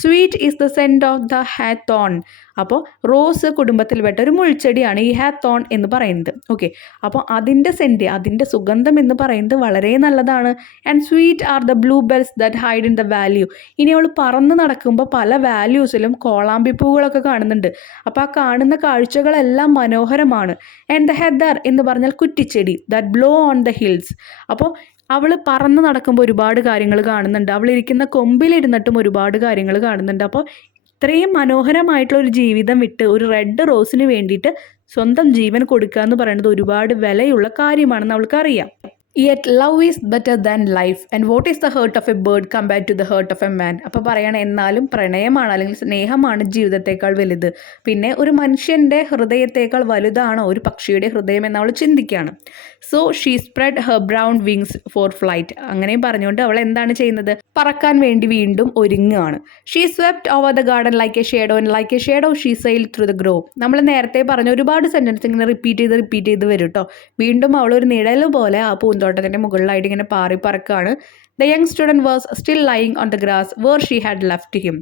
Sweet is the scent of the hawthorn. അപ്പോൾ റോസ് കുടുംബത്തിൽപ്പെട്ട ഒരു മുൾച്ചെടിയാണ് ഈ ഹാത്തോൺ എന്ന് പറയുന്നത്. ഓക്കെ, അപ്പോൾ അതിൻ്റെ സെൻറ്റ്, അതിൻ്റെ സുഗന്ധം എന്ന് പറയുന്നത് വളരെ നല്ലതാണ്. And sweet are the bluebells that hide in the valley. ഇനി അവൾ പറന്ന് നടക്കുമ്പോൾ പല വാല്യൂസിലും കോളാമ്പിപ്പൂകളൊക്കെ കാണുന്നുണ്ട്. അപ്പോൾ ആ കാണുന്ന കാഴ്ചകളെല്ലാം മനോഹരമാണ്. ആൻഡ് ദ ഹെദർ എന്ന് പറഞ്ഞാൽ കുറ്റിച്ചെടി, that blow on the hills. അപ്പോൾ അവൾ പറന്ന് നടക്കുമ്പോൾ ഒരുപാട് കാര്യങ്ങൾ കാണുന്നുണ്ട്. അവൾ ഇരിക്കുന്ന കൊമ്പിലിരുന്നിട്ടും ഒരുപാട് കാര്യങ്ങൾ കാണുന്നുണ്ട്. അപ്പോൾ ഇത്രയും മനോഹരമായിട്ടുള്ള ഒരു ജീവിതം വിട്ട് ഒരു റെഡ് റോസിന് വേണ്ടിയിട്ട് സ്വന്തം ജീവൻ കൊടുക്കുക എന്ന് പറയുന്നത് ഒരുപാട് വിലയുള്ള കാര്യമാണെന്ന് അവൾക്കറിയാം. Yet love is better than life and what is the hurt of a bird compared to the hurt of a man. അപ്പോൾ പറയണം, എന്നാലും പ്രണയമാണ് അല്ലെങ്കിൽ സ്നേഹമാണ് ജീവിതത്തേക്കാൾ വലുത്. പിന്നെ ഒരു മനുഷ്യൻ്റെ ഹൃദയത്തേക്കാൾ വലുതാണോ ഒരു പക്ഷിയുടെ ഹൃദയം എന്ന് അവൾ ചിന്തിക്കുകയാണ്. So she spread her brown wings for flight. അങ്ങനെയും പറഞ്ഞുകൊണ്ട് അവൾ എന്താണ് ചെയ്യുന്നത്? പറക്കാൻ വേണ്ടി വീണ്ടും ഒരുങ്ങുകയാണ്. She swept over the garden like a shadow and like a shadow she sail through the grove. നമ്മൾ നേരത്തെ പറഞ്ഞ ഒരുപാട് സെൻറ്റൻസ് ഇങ്ങനെ റിപ്പീറ്റ് ചെയ്ത് വരും കേട്ടോ. വീണ്ടും അവൾ ഒരു നിഴൽ പോലെ ആ പൂന്തോട്ടത്തിൻ്റെ മുകളിലായിട്ട് ഇങ്ങനെ പാറി പറക്കുകയാണ്. The young student was still lying on the grass where she had left him,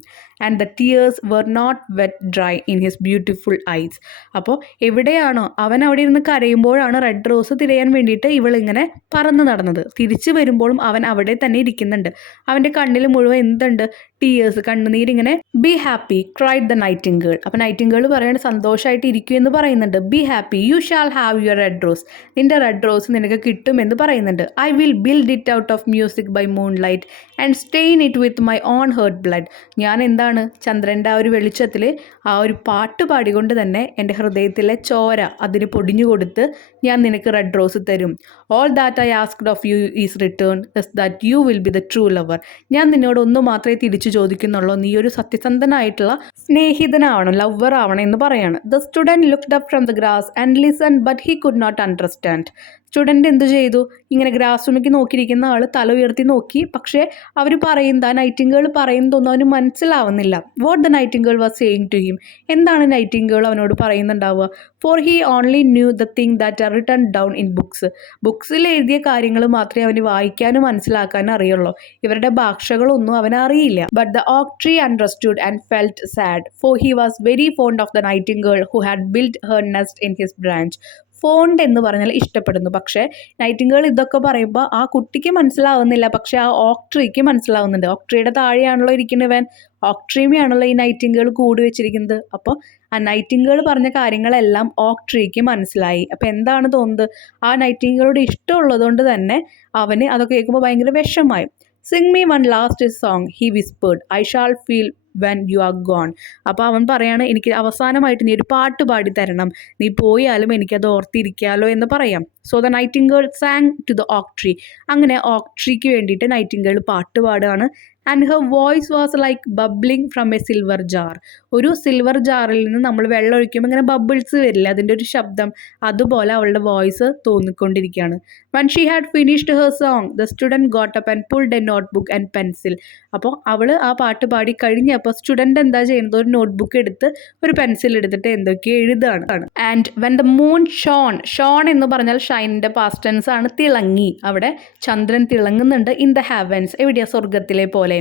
and the tears were not wet dry in his beautiful eyes. അപ്പോൾ എവിടെയാണോ അവൻ അവിടെ ഇരുന്ന് കരയുമ്പോഴാണ് റെഡ് റോസ് തിരയാൻ വേണ്ടിയിട്ട് ഇവളിങ്ങനെ പറന്ന് നടന്നത്. തിരിച്ചു വരുമ്പോഴും അവൻ അവിടെ തന്നെ ഇരിക്കുന്നുണ്ട്. അവൻ്റെ കണ്ണിൽ മുഴുവൻ എന്തുണ്ട്? ടീയേഴ്സ്, കണ്ണുനീരിങ്ങനെ. Be happy cried the nightingale. അപ്പോൾ നൈറ്റിംഗേൾ പറയുന്നത് സന്തോഷമായിട്ട് ഇരിക്കൂ എന്ന് പറയുന്നുണ്ട്. Be happy, you shall have your red rose. നിൻ്റെ റെഡ് റോസ് നിനക്ക് കിട്ടുമെന്ന് പറയുന്നുണ്ട്. I will build it out of music by moonlight and stain it with my own heart blood. ഞാൻ എന്താണ് എന്താണ് ചന്ദ്രൻ്റെ ആ ഒരു വെളിച്ചത്തിൽ ആ ഒരു പാട്ട് പാടിക്കൊണ്ട് തന്നെ എൻ്റെ ഹൃദയത്തിലെ ചോര അതിന് പൊടിഞ്ഞു കൊടുത്ത് ഞാൻ നിനക്ക് റെഡ് റോസ് തരും. All that I asked of you is return is that you will be the true lover. ഞാൻ നിന്നോട് ഒന്നു മാത്രമേ തിരിച്ചു ചോദിക്കുന്നുള്ളൂ, നീ ഒരു സത്യസന്ധനായിട്ടുള്ള സ്നേഹിതനാവണം, ലവർ ആവണം എന്ന് പറയാണ്. The student looked up from the grass and listen but he could not understand. Student എന്ത് ചെയ്തു, ഇങ്ങനെ ഗ്രാസുമിക്ക് നോക്കിയിരിക്കുന്ന ആൾ തല ഉയർത്തി നോക്കി, പക്ഷേ അവർ പറയുന്നത് നൈറ്റിംഗേൾ പറയുന്നതൊന്നും അവന് മനസ്സിലാവുന്നില്ല. What the nightingale was saying to him, എന്താണ് നൈറ്റിംഗേൾ അവനോട് പറയുന്നുണ്ടാവുക. For he only knew the thing that are written down in books. ബുക്സിൽ എഴുതിയ കാര്യങ്ങൾ മാത്രമേ അവന് വായിക്കാനും മനസ്സിലാക്കാനും അറിയുള്ളൂ, ഇവരുടെ ഭാഷകളൊന്നും അവന് അറിയില്ല. But the oak tree understood and felt sad, for he was very fond of the nightingale who had built her nest in his branch. Fond എന്ന് പറഞ്ഞാൽ ഇഷ്ടപ്പെടുന്നു, പക്ഷേ നൈറ്റിംഗേൾ ഇതൊക്കെ പറയുമ്പോൾ ആ കുട്ടിക്ക് മനസ്സിലാവുന്നില്ല, പക്ഷേ ആ ഓക്ക് ട്രീക്ക് മനസ്സിലാവുന്നുണ്ട്. ഓക്ക് ട്രീയുടെ താഴെയാണല്ലോ ഇരിക്കുന്നവൻ, ഓക്ക് ട്രീമയാണല്ലോ ഈ നൈറ്റിംഗേൾ കൂടി വെച്ചിരിക്കുന്നത്. അപ്പോൾ ആ നൈറ്റിംഗേൾ പറഞ്ഞ കാര്യങ്ങളെല്ലാം ഓക്ക് ട്രീക്ക് മനസ്സിലായി. അപ്പോൾ എന്താണ് തോന്നുന്നത്, ആ നൈറ്റിംഗേളോട് ഇഷ്ടമുള്ളതുകൊണ്ട് തന്നെ അവന് അതൊക്കെ കേൾക്കുമ്പോൾ ഭയങ്കര വിഷമായി. Sing me one last song he whispered, I shall feel when you are gone. അപ്പോൾ അവൻ പറയാണ്, എനിക്ക് അവസാനമായിട്ട് നീ ഒരു പാട്ട് പാടി തരണം, നീ പോയാലും എനിക്കത് ഓർത്തിരിക്കാമല്ലോ എന്ന് പറയാം. So the nightingale sang to the oak tree. അങ്ങനെ ഓക്ക് ട്രീക്ക് വേണ്ടിയിട്ട് നൈറ്റിംഗേൾ പാട്ട് പാടുകയാണ്. And her voice was like bubbling from a silver jar. ഒരു സിൽവർ ജാറിൽ നിന്ന് നമ്മൾ വെള്ളം ഒഴിക്കുമ്പോൾ ഇങ്ങനെ ബബിൾസ് വരില്ല, അതിൻ്റെ ഒരു ശബ്ദം, അതുപോലെ അവളുടെ വോയിസ് തോന്നിക്കൊണ്ടിരിക്കുകയാണ്. When she had finished her song the student got up and pulled a notebook and pencil. അപ്പോൾ അവൾ ആ പാട്ട് പാടി കഴിഞ്ഞപ്പോൾ സ്റ്റുഡൻറ് എന്താ ചെയ്യുന്നത്, ഒരു നോട്ട് ബുക്ക് എടുത്ത് ഒരു പെൻസിൽ എടുത്തിട്ട് എന്തൊക്കെയോ എഴുതുകയാണ്. And when the moon shone, shone എന്ന് പറഞ്ഞാൽ ഷൈനിൻ്റെ പാസ്റ്റ് ടെൻസ് ആണ്, തിളങ്ങി. അവിടെ ചന്ദ്രൻ തിളങ്ങുന്നുണ്ട്. ഇൻ ദ ഹെവൻസ്, എവിടെയാ, സ്വർഗത്തിലെ പോലെ.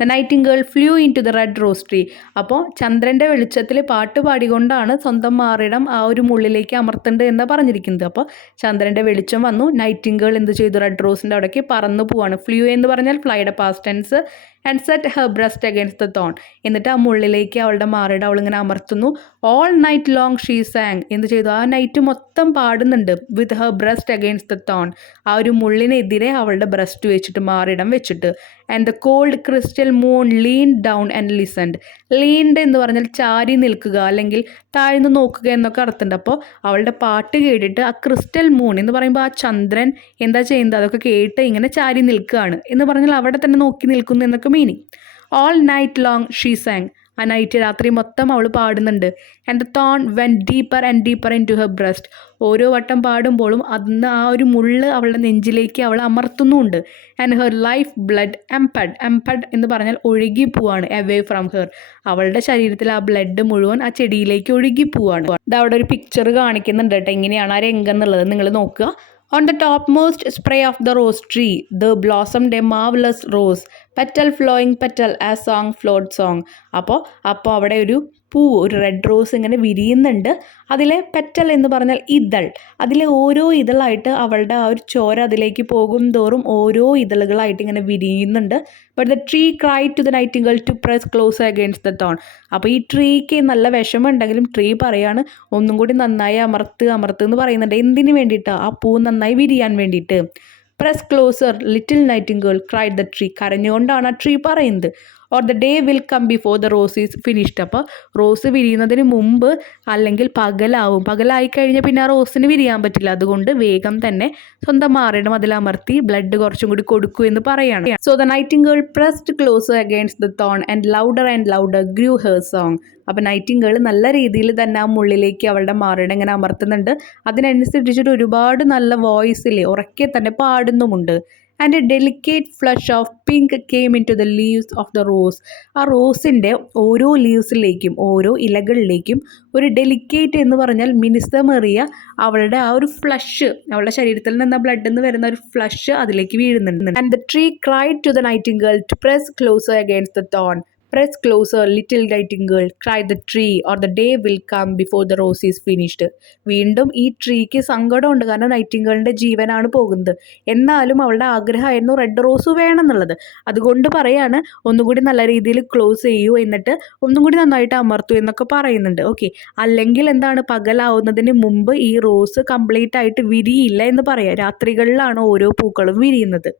The nightingale flew into the red rose tree. അപ്പോൾ ചന്ദ്രൻ്റെ വെളിച്ചത്തിൽ പാട്ട് പാടിക്കൊണ്ടാണ് സ്വന്തം മാറിടം ആ ഒരു മുള്ളിലേക്ക് അമർത്തേണ്ടത് എന്നാണ് പറഞ്ഞിരിക്കുന്നത്. അപ്പോൾ ചന്ദ്രൻ്റെ വെളിച്ചം വന്നു, നൈറ്റിംഗേൾ എന്ത് ചെയ്തു, റെഡ് റോസിൻ്റെ അവിടേക്ക് പറന്നു പോവാണ്. ഫ്ലൂ എന്ന് പറഞ്ഞാൽ ഫ്ലൈയുടെ past tense. And set her breast against the thorn, എന്നിട്ട് ആ മുള്ളിലേക്ക് അവളുടെ മാറിടം അവളിങ്ങനെ അമർത്തുന്നു. All night long she sang, എന്ത് ചെയ്തു, ആ നൈറ്റ് മൊത്തം പാടുന്നുണ്ട്. With her breast against the thorn, ആ ഒരു മുള്ളിനെതിരെ അവളുടെ ബ്രസ്റ്റ് വെച്ചിട്ട്, മാറിടം വെച്ചിട്ട്. And the cold crystal moon lean down and listened. Leaned എന്ന് പറഞ്ഞാൽ ചാരി നിൽക്കുക അല്ലെങ്കിൽ താഴ്ന്നു നോക്കുക എന്നൊക്കെ അർത്ഥമുണ്ട്. അപ്പോൾ അവളുടെ പാട്ട് കേട്ടിട്ട് ആ ക്രിസ്റ്റൽ മൂൺ എന്ന് പറയുമ്പോൾ ആ ചന്ദ്രൻ എന്താ ചെയ്യുന്നത്, അതൊക്കെ കേട്ട് ഇങ്ങനെ ചാരി നിൽക്കുകയാണ് എന്ന് പറഞ്ഞാൽ അവിടെ തന്നെ നോക്കി നിൽക്കുന്നു എന്നൊക്കെ meaning. All night long she San, ആ നൈറ്റ് രാത്രി മൊത്തം അവൾ പാടുന്നുണ്ട്. And the thorn when deeper and deeper in to her breast, ഓരോ വട്ടം പാടുമ്പോഴും അന്ന് ആ ഒരു മുള്ള് അവളുടെ നെഞ്ചിലേക്ക് അവൾ അമർത്തുന്നുണ്ട്. ആൻഡ് ഹെർ ലൈഫ് ബ്ലഡ് എംപഡ്, എംപഡ് എന്ന് പറഞ്ഞാൽ ഒഴുകി പോവാണ്, അവേ ഫ്രം ഹെർ, അവളുടെ ശരീരത്തിൽ ആ ബ്ലഡ് മുഴുവൻ ആ ചെടിയിലേക്ക് ഒഴുകി പോവാണ്. ഇത് അവിടെ ഒരു പിക്ചർ കാണിക്കുന്നുണ്ട് കേട്ടോ, എങ്ങനെയാണ് ആ രംഗം എന്നുള്ളത് നിങ്ങൾ നോക്കുക. On the topmost spray of the rose tree, there blossomed a marvelous rose, petal flowing petal as song flowed song. അപ്പോൾ അവിടെ ഒരു പൂ, ഒരു റെഡ് റോസ് ഇങ്ങനെ വിരിയുന്നുണ്ട്. അതിലെ പെറ്റൽ എന്ന് പറഞ്ഞാൽ ഇതൾ, അതിലെ ഓരോ ഇതളായിട്ട് അവളുടെ ആ ഒരു ചോര അതിലേക്ക് പോകും തോറും ഓരോ ഇതളുകളായിട്ട് ഇങ്ങനെ വിരിയുന്നുണ്ട്. But the tree cry to the nightingale to press close against the thorn. അപ്പോൾ ഈ ട്രീക്ക് നല്ല വിഷമമുണ്ടെങ്കിലും ട്രീ പറയാണ്, ഒന്നും കൂടി നന്നായി അമർത്ത് എന്ന് പറയുന്നുണ്ട്. എന്തിനു വേണ്ടിയിട്ടാണ്, ആ പൂ നന്നായി വിരിയാൻ വേണ്ടിയിട്ട്. Press closer little nightingale cried the tree, കരഞ്ഞുകൊണ്ടാണ് ആ ട്രീ പറയുന്നത്. Or the day will come before the rose is finished. അപ്പോൾ റോസ് വിരിയുന്നതിന് മുമ്പ് അല്ലെങ്കിൽ പകലാവും, പകലായി കഴിഞ്ഞാൽ പിന്നെ ആ റോസിന് വിരിയാൻ പറ്റില്ല, അതുകൊണ്ട് വേഗം തന്നെ സ്വന്തം മാറിടം അതിലമർത്തി ബ്ലഡ് കുറച്ചും കൂടി കൊടുക്കൂ എന്ന് പറയാണ്. So the nightingale pressed closer against the thorn and louder grew her song. അപ്പോൾ നൈറ്റിംഗേൾ നല്ല രീതിയിൽ തന്നെ ആ മുള്ളിലേക്ക് അവളുടെ മാറിടം ഇങ്ങനെ അമർത്തുന്നുണ്ട്. അതിനനുസരിച്ചിട്ട് ഒരുപാട് നല്ല വോയിസിൽ ഉറക്കെ തന്നെ പാടുന്നുമുണ്ട്. And a delicate flush of pink came into the leaves of the rose. ആ റോസിൻ്റെ ഓരോ ലീവ്സിലേക്കും ഓരോ ഇലകളിലേക്കും ഒരു ഡെലിക്കേറ്റ് എന്ന് പറഞ്ഞാൽ മിനുസമേറിയ അവളുടെ ആ ഒരു ഫ്ലഷ്, അവളുടെ ശരീരത്തിൽ നിന്ന് ബ്ലഡിൽ നിന്ന് വരുന്ന ഒരു ഫ്ലഷ് അതിലേക്ക് വീഴുന്നുണ്ട്. And the tree cried to the nightingale to press closer against the thorn. Press closer, little nightingale, cried the tree, or the day will come before the rose is finished. വീണ്ടും ഈ ട്രീക്ക് സങ്കടമുണ്ട്, കാരണം നൈറ്റിംഗേളിൻ്റെ ജീവനാണ് പോകുന്നത്. എന്നാലും അവളുടെ ആഗ്രഹമായിരുന്നു റെഡ് റോസ് വേണമെന്നുള്ളത്. അതുകൊണ്ട് പറയാണ്, ഒന്നുകൂടി നല്ല രീതിയിൽ ക്ലോസ് ചെയ്യൂ, എന്നിട്ട് ഒന്നും കൂടി നന്നായിട്ട് അമർത്തു എന്നൊക്കെ പറയുന്നുണ്ട്. ഓക്കെ, അല്ലെങ്കിൽ എന്താണ്, പകലാവുന്നതിന് മുമ്പ് ഈ റോസ് കംപ്ലീറ്റ് ആയിട്ട് വിരിയില്ല എന്ന് പറയാം. രാത്രികളിലാണ് ഓരോ പൂക്കളും വിരിയുന്നത്.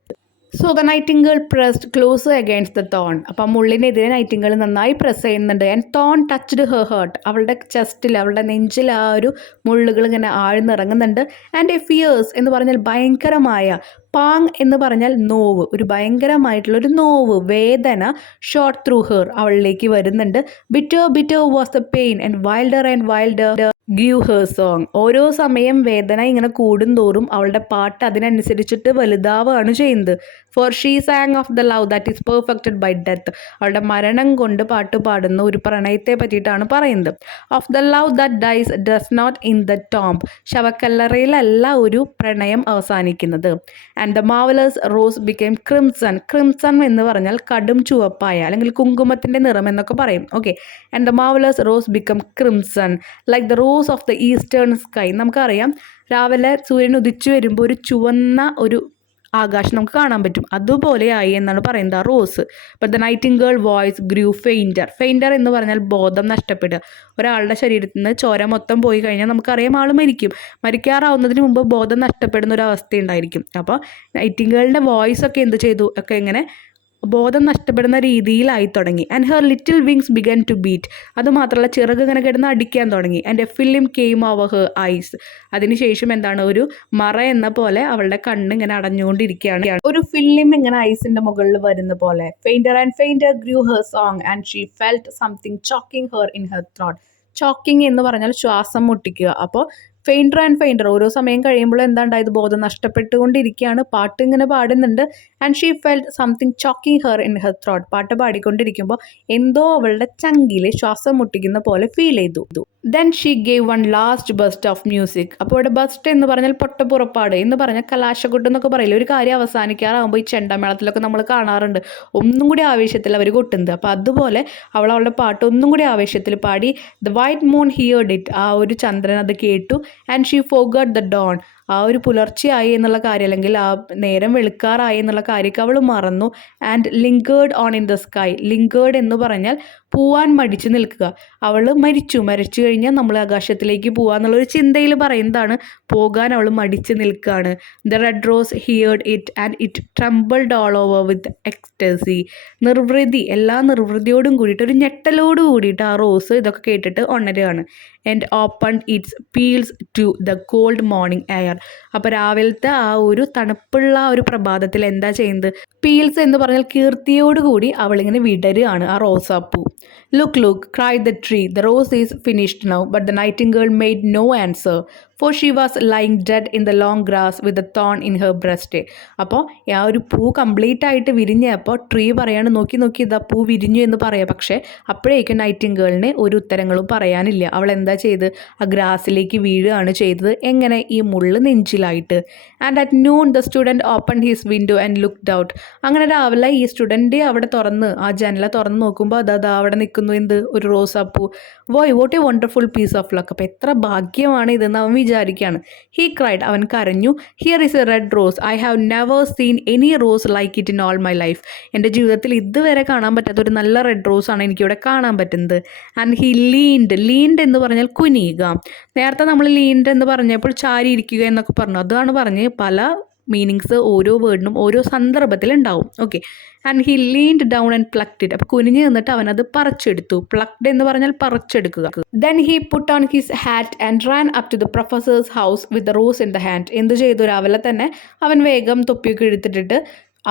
So the nightingale pressed close against the thorn. അപ്പം മുള്ളിനെതിരെ നൈറ്റിംഗേൾ നന്നായി പ്രസ് ചെയ്യുന്നുണ്ട്. And thorn touched her heart. അവളുടെ ചെസ്റ്റിൽ, അവളുടെ നെഞ്ചിൽ ആ ഒരു മുള്ളുകൾ ഇങ്ങനെ ആഴ്ന്നിറങ്ങുന്നുണ്ട്. ആൻഡ് എ ഫിയേഴ്സ് എന്ന് പറഞ്ഞാൽ ഭയങ്കരമായ, പാങ് എന്ന് പറഞ്ഞാൽ നോവ്, ഒരു ഭയങ്കരമായിട്ടുള്ളൊരു നോവ്, വേദന, ഷോട്ട് ത്രൂ ഹെർ, അവളിലേക്ക് വരുന്നുണ്ട്. Bitter bitter was the pain and Wilder ഗ്യൂ her song. ഓരോ സമയം വേദന ഇങ്ങനെ കൂടുന്തോറും അവളുടെ പാട്ട് അതിനനുസരിച്ചിട്ട് വലുതാവുകയാണ് ചെയ്യുന്നത്. For she sang of the love that is perfected by death. അവളുടെ മരണം കൊണ്ട് പാട്ട് പാടുന്ന ഒരു പ്രണയത്തെ പറ്റിയിട്ടാണ് പറയുന്നത്. Of the love that dies does not in the tomb. ശവക്കല്ലറയിലല്ല ഒരു പ്രണയം അവസാനിക്കുന്നത്. And the marvellous rose became crimson. Crimson എന്ന് പറഞ്ഞാൽ കടും ചുവപ്പായ, അല്ലെങ്കിൽ കുങ്കുമത്തിൻ്റെ നിറം എന്നൊക്കെ പറയും. Okay. And the marvellous rose become crimson like the rose of the eastern sky. നമുക്കറിയാം രാവിലെ സൂര്യൻ ഉദിച്ചു വരുമ്പോൾ ഒരു ചുവന്ന ഒരു ആകാശം നമുക്ക് കാണാൻ പറ്റും. അതുപോലെയായി എന്നാണ് പറയുന്നത് ആ rose. But the nightingale voice grew fainter. Fainter എന്ന് പറഞ്ഞാൽ ബോധം നഷ്ടപ്പെടുക. ഒരാളുടെ ശരീരത്തിൽ നിന്ന് ചോര മൊത്തം പോയി കഴിഞ്ഞാൽ നമുക്കറിയാം ആൾ മരിക്കും. മരിക്കാറാവുന്നതിന് മുമ്പ് ബോധം നഷ്ടപ്പെടുന്ന ഒരു അവസ്ഥ ഉണ്ടായിരിക്കും. അപ്പോൾ നൈറ്റിംഗേളിൻ്റെ വോയിസ് ഒക്കെ എന്ത് ചെയ്തു, ഒക്കെ ഇങ്ങനെ ബോധം നഷ്ടപ്പെടുന്ന രീതിയിലായി തുടങ്ങി. And her little wings began to beat. അതുമാത്രമല്ല ചിറക് ഇങ്ങനെ കിടന്ന് അടിക്കാൻ തുടങ്ങി. And a film came over her eyes. അതിനുശേഷം എന്താണ്, ഒരു മറ എന്ന പോലെ അവളുടെ കണ്ണ് ഇങ്ങനെ അടഞ്ഞുകൊണ്ടിരിക്കുകയാണ്. ഒരു ഫിലിം ഇങ്ങനെ ഐസിന്റെ മുകളിൽ വരുന്ന പോലെ. Fainter and fainter grew her song and she felt something choking her in her throat. Choking എന്ന് പറഞ്ഞാൽ ശ്വാസം മുട്ടിക്കുക. അപ്പോൾ ഫെയിൻറ്റർ ആൻഡ് ഫെയിൻറ്റർ ഓരോ സമയം കഴിയുമ്പോൾ എന്താ ഉണ്ടായത്, ബോധം നഷ്ടപ്പെട്ടുകൊണ്ടിരിക്കുകയാണ്. പാട്ട് ഇങ്ങനെ പാടുന്നുണ്ട്. And she felt something choking her in her throat. പാട്ട് പാടിക്കൊണ്ടിരിക്കുമ്പോൾ എന്തോ അവളുടെ ചങ്കിൽ ശ്വാസം മുട്ടിക്കുന്ന പോലെ ഫീൽ ചെയ്തു. Then she gave one last burst of music. അപ്പോൾ ഇവിടെ ബസ്റ്റ് എന്ന് പറഞ്ഞാൽ പൊട്ടപ്പുറപ്പാട് എന്ന് പറഞ്ഞാൽ കലാശക്കൊട്ട് എന്നൊക്കെ പറയില്ല. ഒരു കാര്യം അവസാനിക്കാറാകുമ്പോൾ ഈ ചെണ്ടമേളത്തിലൊക്കെ നമ്മൾ കാണാറുണ്ട്, ഒന്നും കൂടി ആവേശത്തിൽ അവർ കൊട്ടുന്നത്. അപ്പോൾ അതുപോലെ അവളുടെ പാട്ട് ഒന്നും കൂടി ആവേശത്തിൽ പാടി. The white moon heard it. ആ ഒരു ചന്ദ്രൻ അത് കേട്ടു. And she forgot the dawn. ആ ഒരു പുലർച്ചെയായി എന്നുള്ള കാര്യം, അല്ലെങ്കിൽ ആ നേരം വെളുക്കാറായി എന്നുള്ള കാര്യമൊക്കെ അവൾ മറന്നു. And lingered on in the sky. Lingered എന്ന് പറഞ്ഞാൽ പോവാൻ മടിച്ചു നിൽക്കുക. അവൾ മരിച്ചു കഴിഞ്ഞാൽ നമ്മൾ ആകാശത്തിലേക്ക് പോവുക എന്നുള്ളൊരു ചിന്തയിൽ പറയുന്നതാണ്. പോകാൻ അവൾ മടിച്ചു നിൽക്കുകയാണ്. The red rose heard it and it trembled all over with ecstasy. നിർവൃതി, എല്ലാ നിർവൃതിയോടും കൂടിയിട്ട്, ഒരു ഞെട്ടലോട് കൂടിയിട്ട് ആ റോസ് ഇതൊക്കെ കേട്ടിട്ട് ഉണരുകയാണ്. And open its petals to the cold morning air. അപ്പോൾ രാവിലത്തെ ആ ഒരു തണുപ്പുള്ള ഒരു പ്രഭാതത്തിൽ എന്താ ചെയ്യുന്നത്, പീൽസ് എന്ന് പറഞ്ഞാൽ കീർത്തിയോടുകൂടി അവളിങ്ങനെ വിടരുകയാണ് ആ റോസാപ്പൂ. Look look cried the tree, the rose is finished now. But the nightingale made no answer, for she was lying dead in the long grass with a thorn in her breast. അപ്പോൾ ആ ഒരു പൂ complete ആയിട്ട് വിരിഞ്ഞപ്പോൾ tree പറയാണ്, നോക്കി നോക്കി ഇതാ പൂ വിരിഞ്ഞു എന്ന് പറയാം. പക്ഷേ അപ്പോഴേക്കും നൈറ്റിംഗേളിന് ഒരു ഉത്തരങ്ങളും പറയാനില്ല. അവൾ എന്താ ചെയ്ത്, ആ ഗ്രാസിലേക്ക് വീഴുകയാണ് ചെയ്തത്. എങ്ങനെ, ഈ മുള്ള് നെഞ്ചിലായിട്ട്. And at noon the student open his window and looked out. അങ്ങനെ രാവിലെ ഈ സ്റ്റുഡൻറ്റ് അവിടെ തുറന്ന്, ആ ജനല തുറന്ന് നോക്കുമ്പോൾ അതാ അവിടെ നിൽക്കുന്നു എന്ത്, ഒരു റോസാപ്പൂ. What a wonderful piece of luck. അപ്പോൾ എത്ര ഭാഗ്യമാണ് ഇതെന്ന് അവൻ വിചാരിക്കുകയാണ്. He cried. അവൻ കരഞ്ഞു. Here is a red rose, I have never seen any rose like it in all my life. എൻ്റെ ജീവിതത്തിൽ ഇതുവരെ കാണാൻ പറ്റാത്ത ഒരു നല്ല റെഡ് റോസാണ് എനിക്കിവിടെ കാണാൻ പറ്റുന്നത്. ആൻഡ് ഹി ലീൻഡ് എന്ന് പറഞ്ഞാൽ കുനിയുക. നേരത്തെ നമ്മൾ ലീൻഡ് എന്ന് പറഞ്ഞപ്പോൾ ചാരി ഇരിക്കുക എന്നൊക്കെ പറഞ്ഞു. അതാണ് പറഞ്ഞ് പല മീനിങ്സ് ഓരോ വേർഡിനും ഓരോ സന്ദർഭത്തിൽ ഉണ്ടാവും. Okay. And he leaned down and plucked it. അപ്പോൾ കുനിഞ്ഞ് നിന്നിട്ട് അവനത് പറിച്ചെടുത്തു. പ്ലക്ഡ് എന്ന് പറഞ്ഞാൽ പറിച്ചെടുക്കുക. Then he put on his hat and ran up to the professor's house with the rose in the hand. എന്ത് ചെയ്തു, രാവിലെ തന്നെ അവൻ വേഗം തൊപ്പിയൊക്കെ എടുത്തിട്ടിട്ട്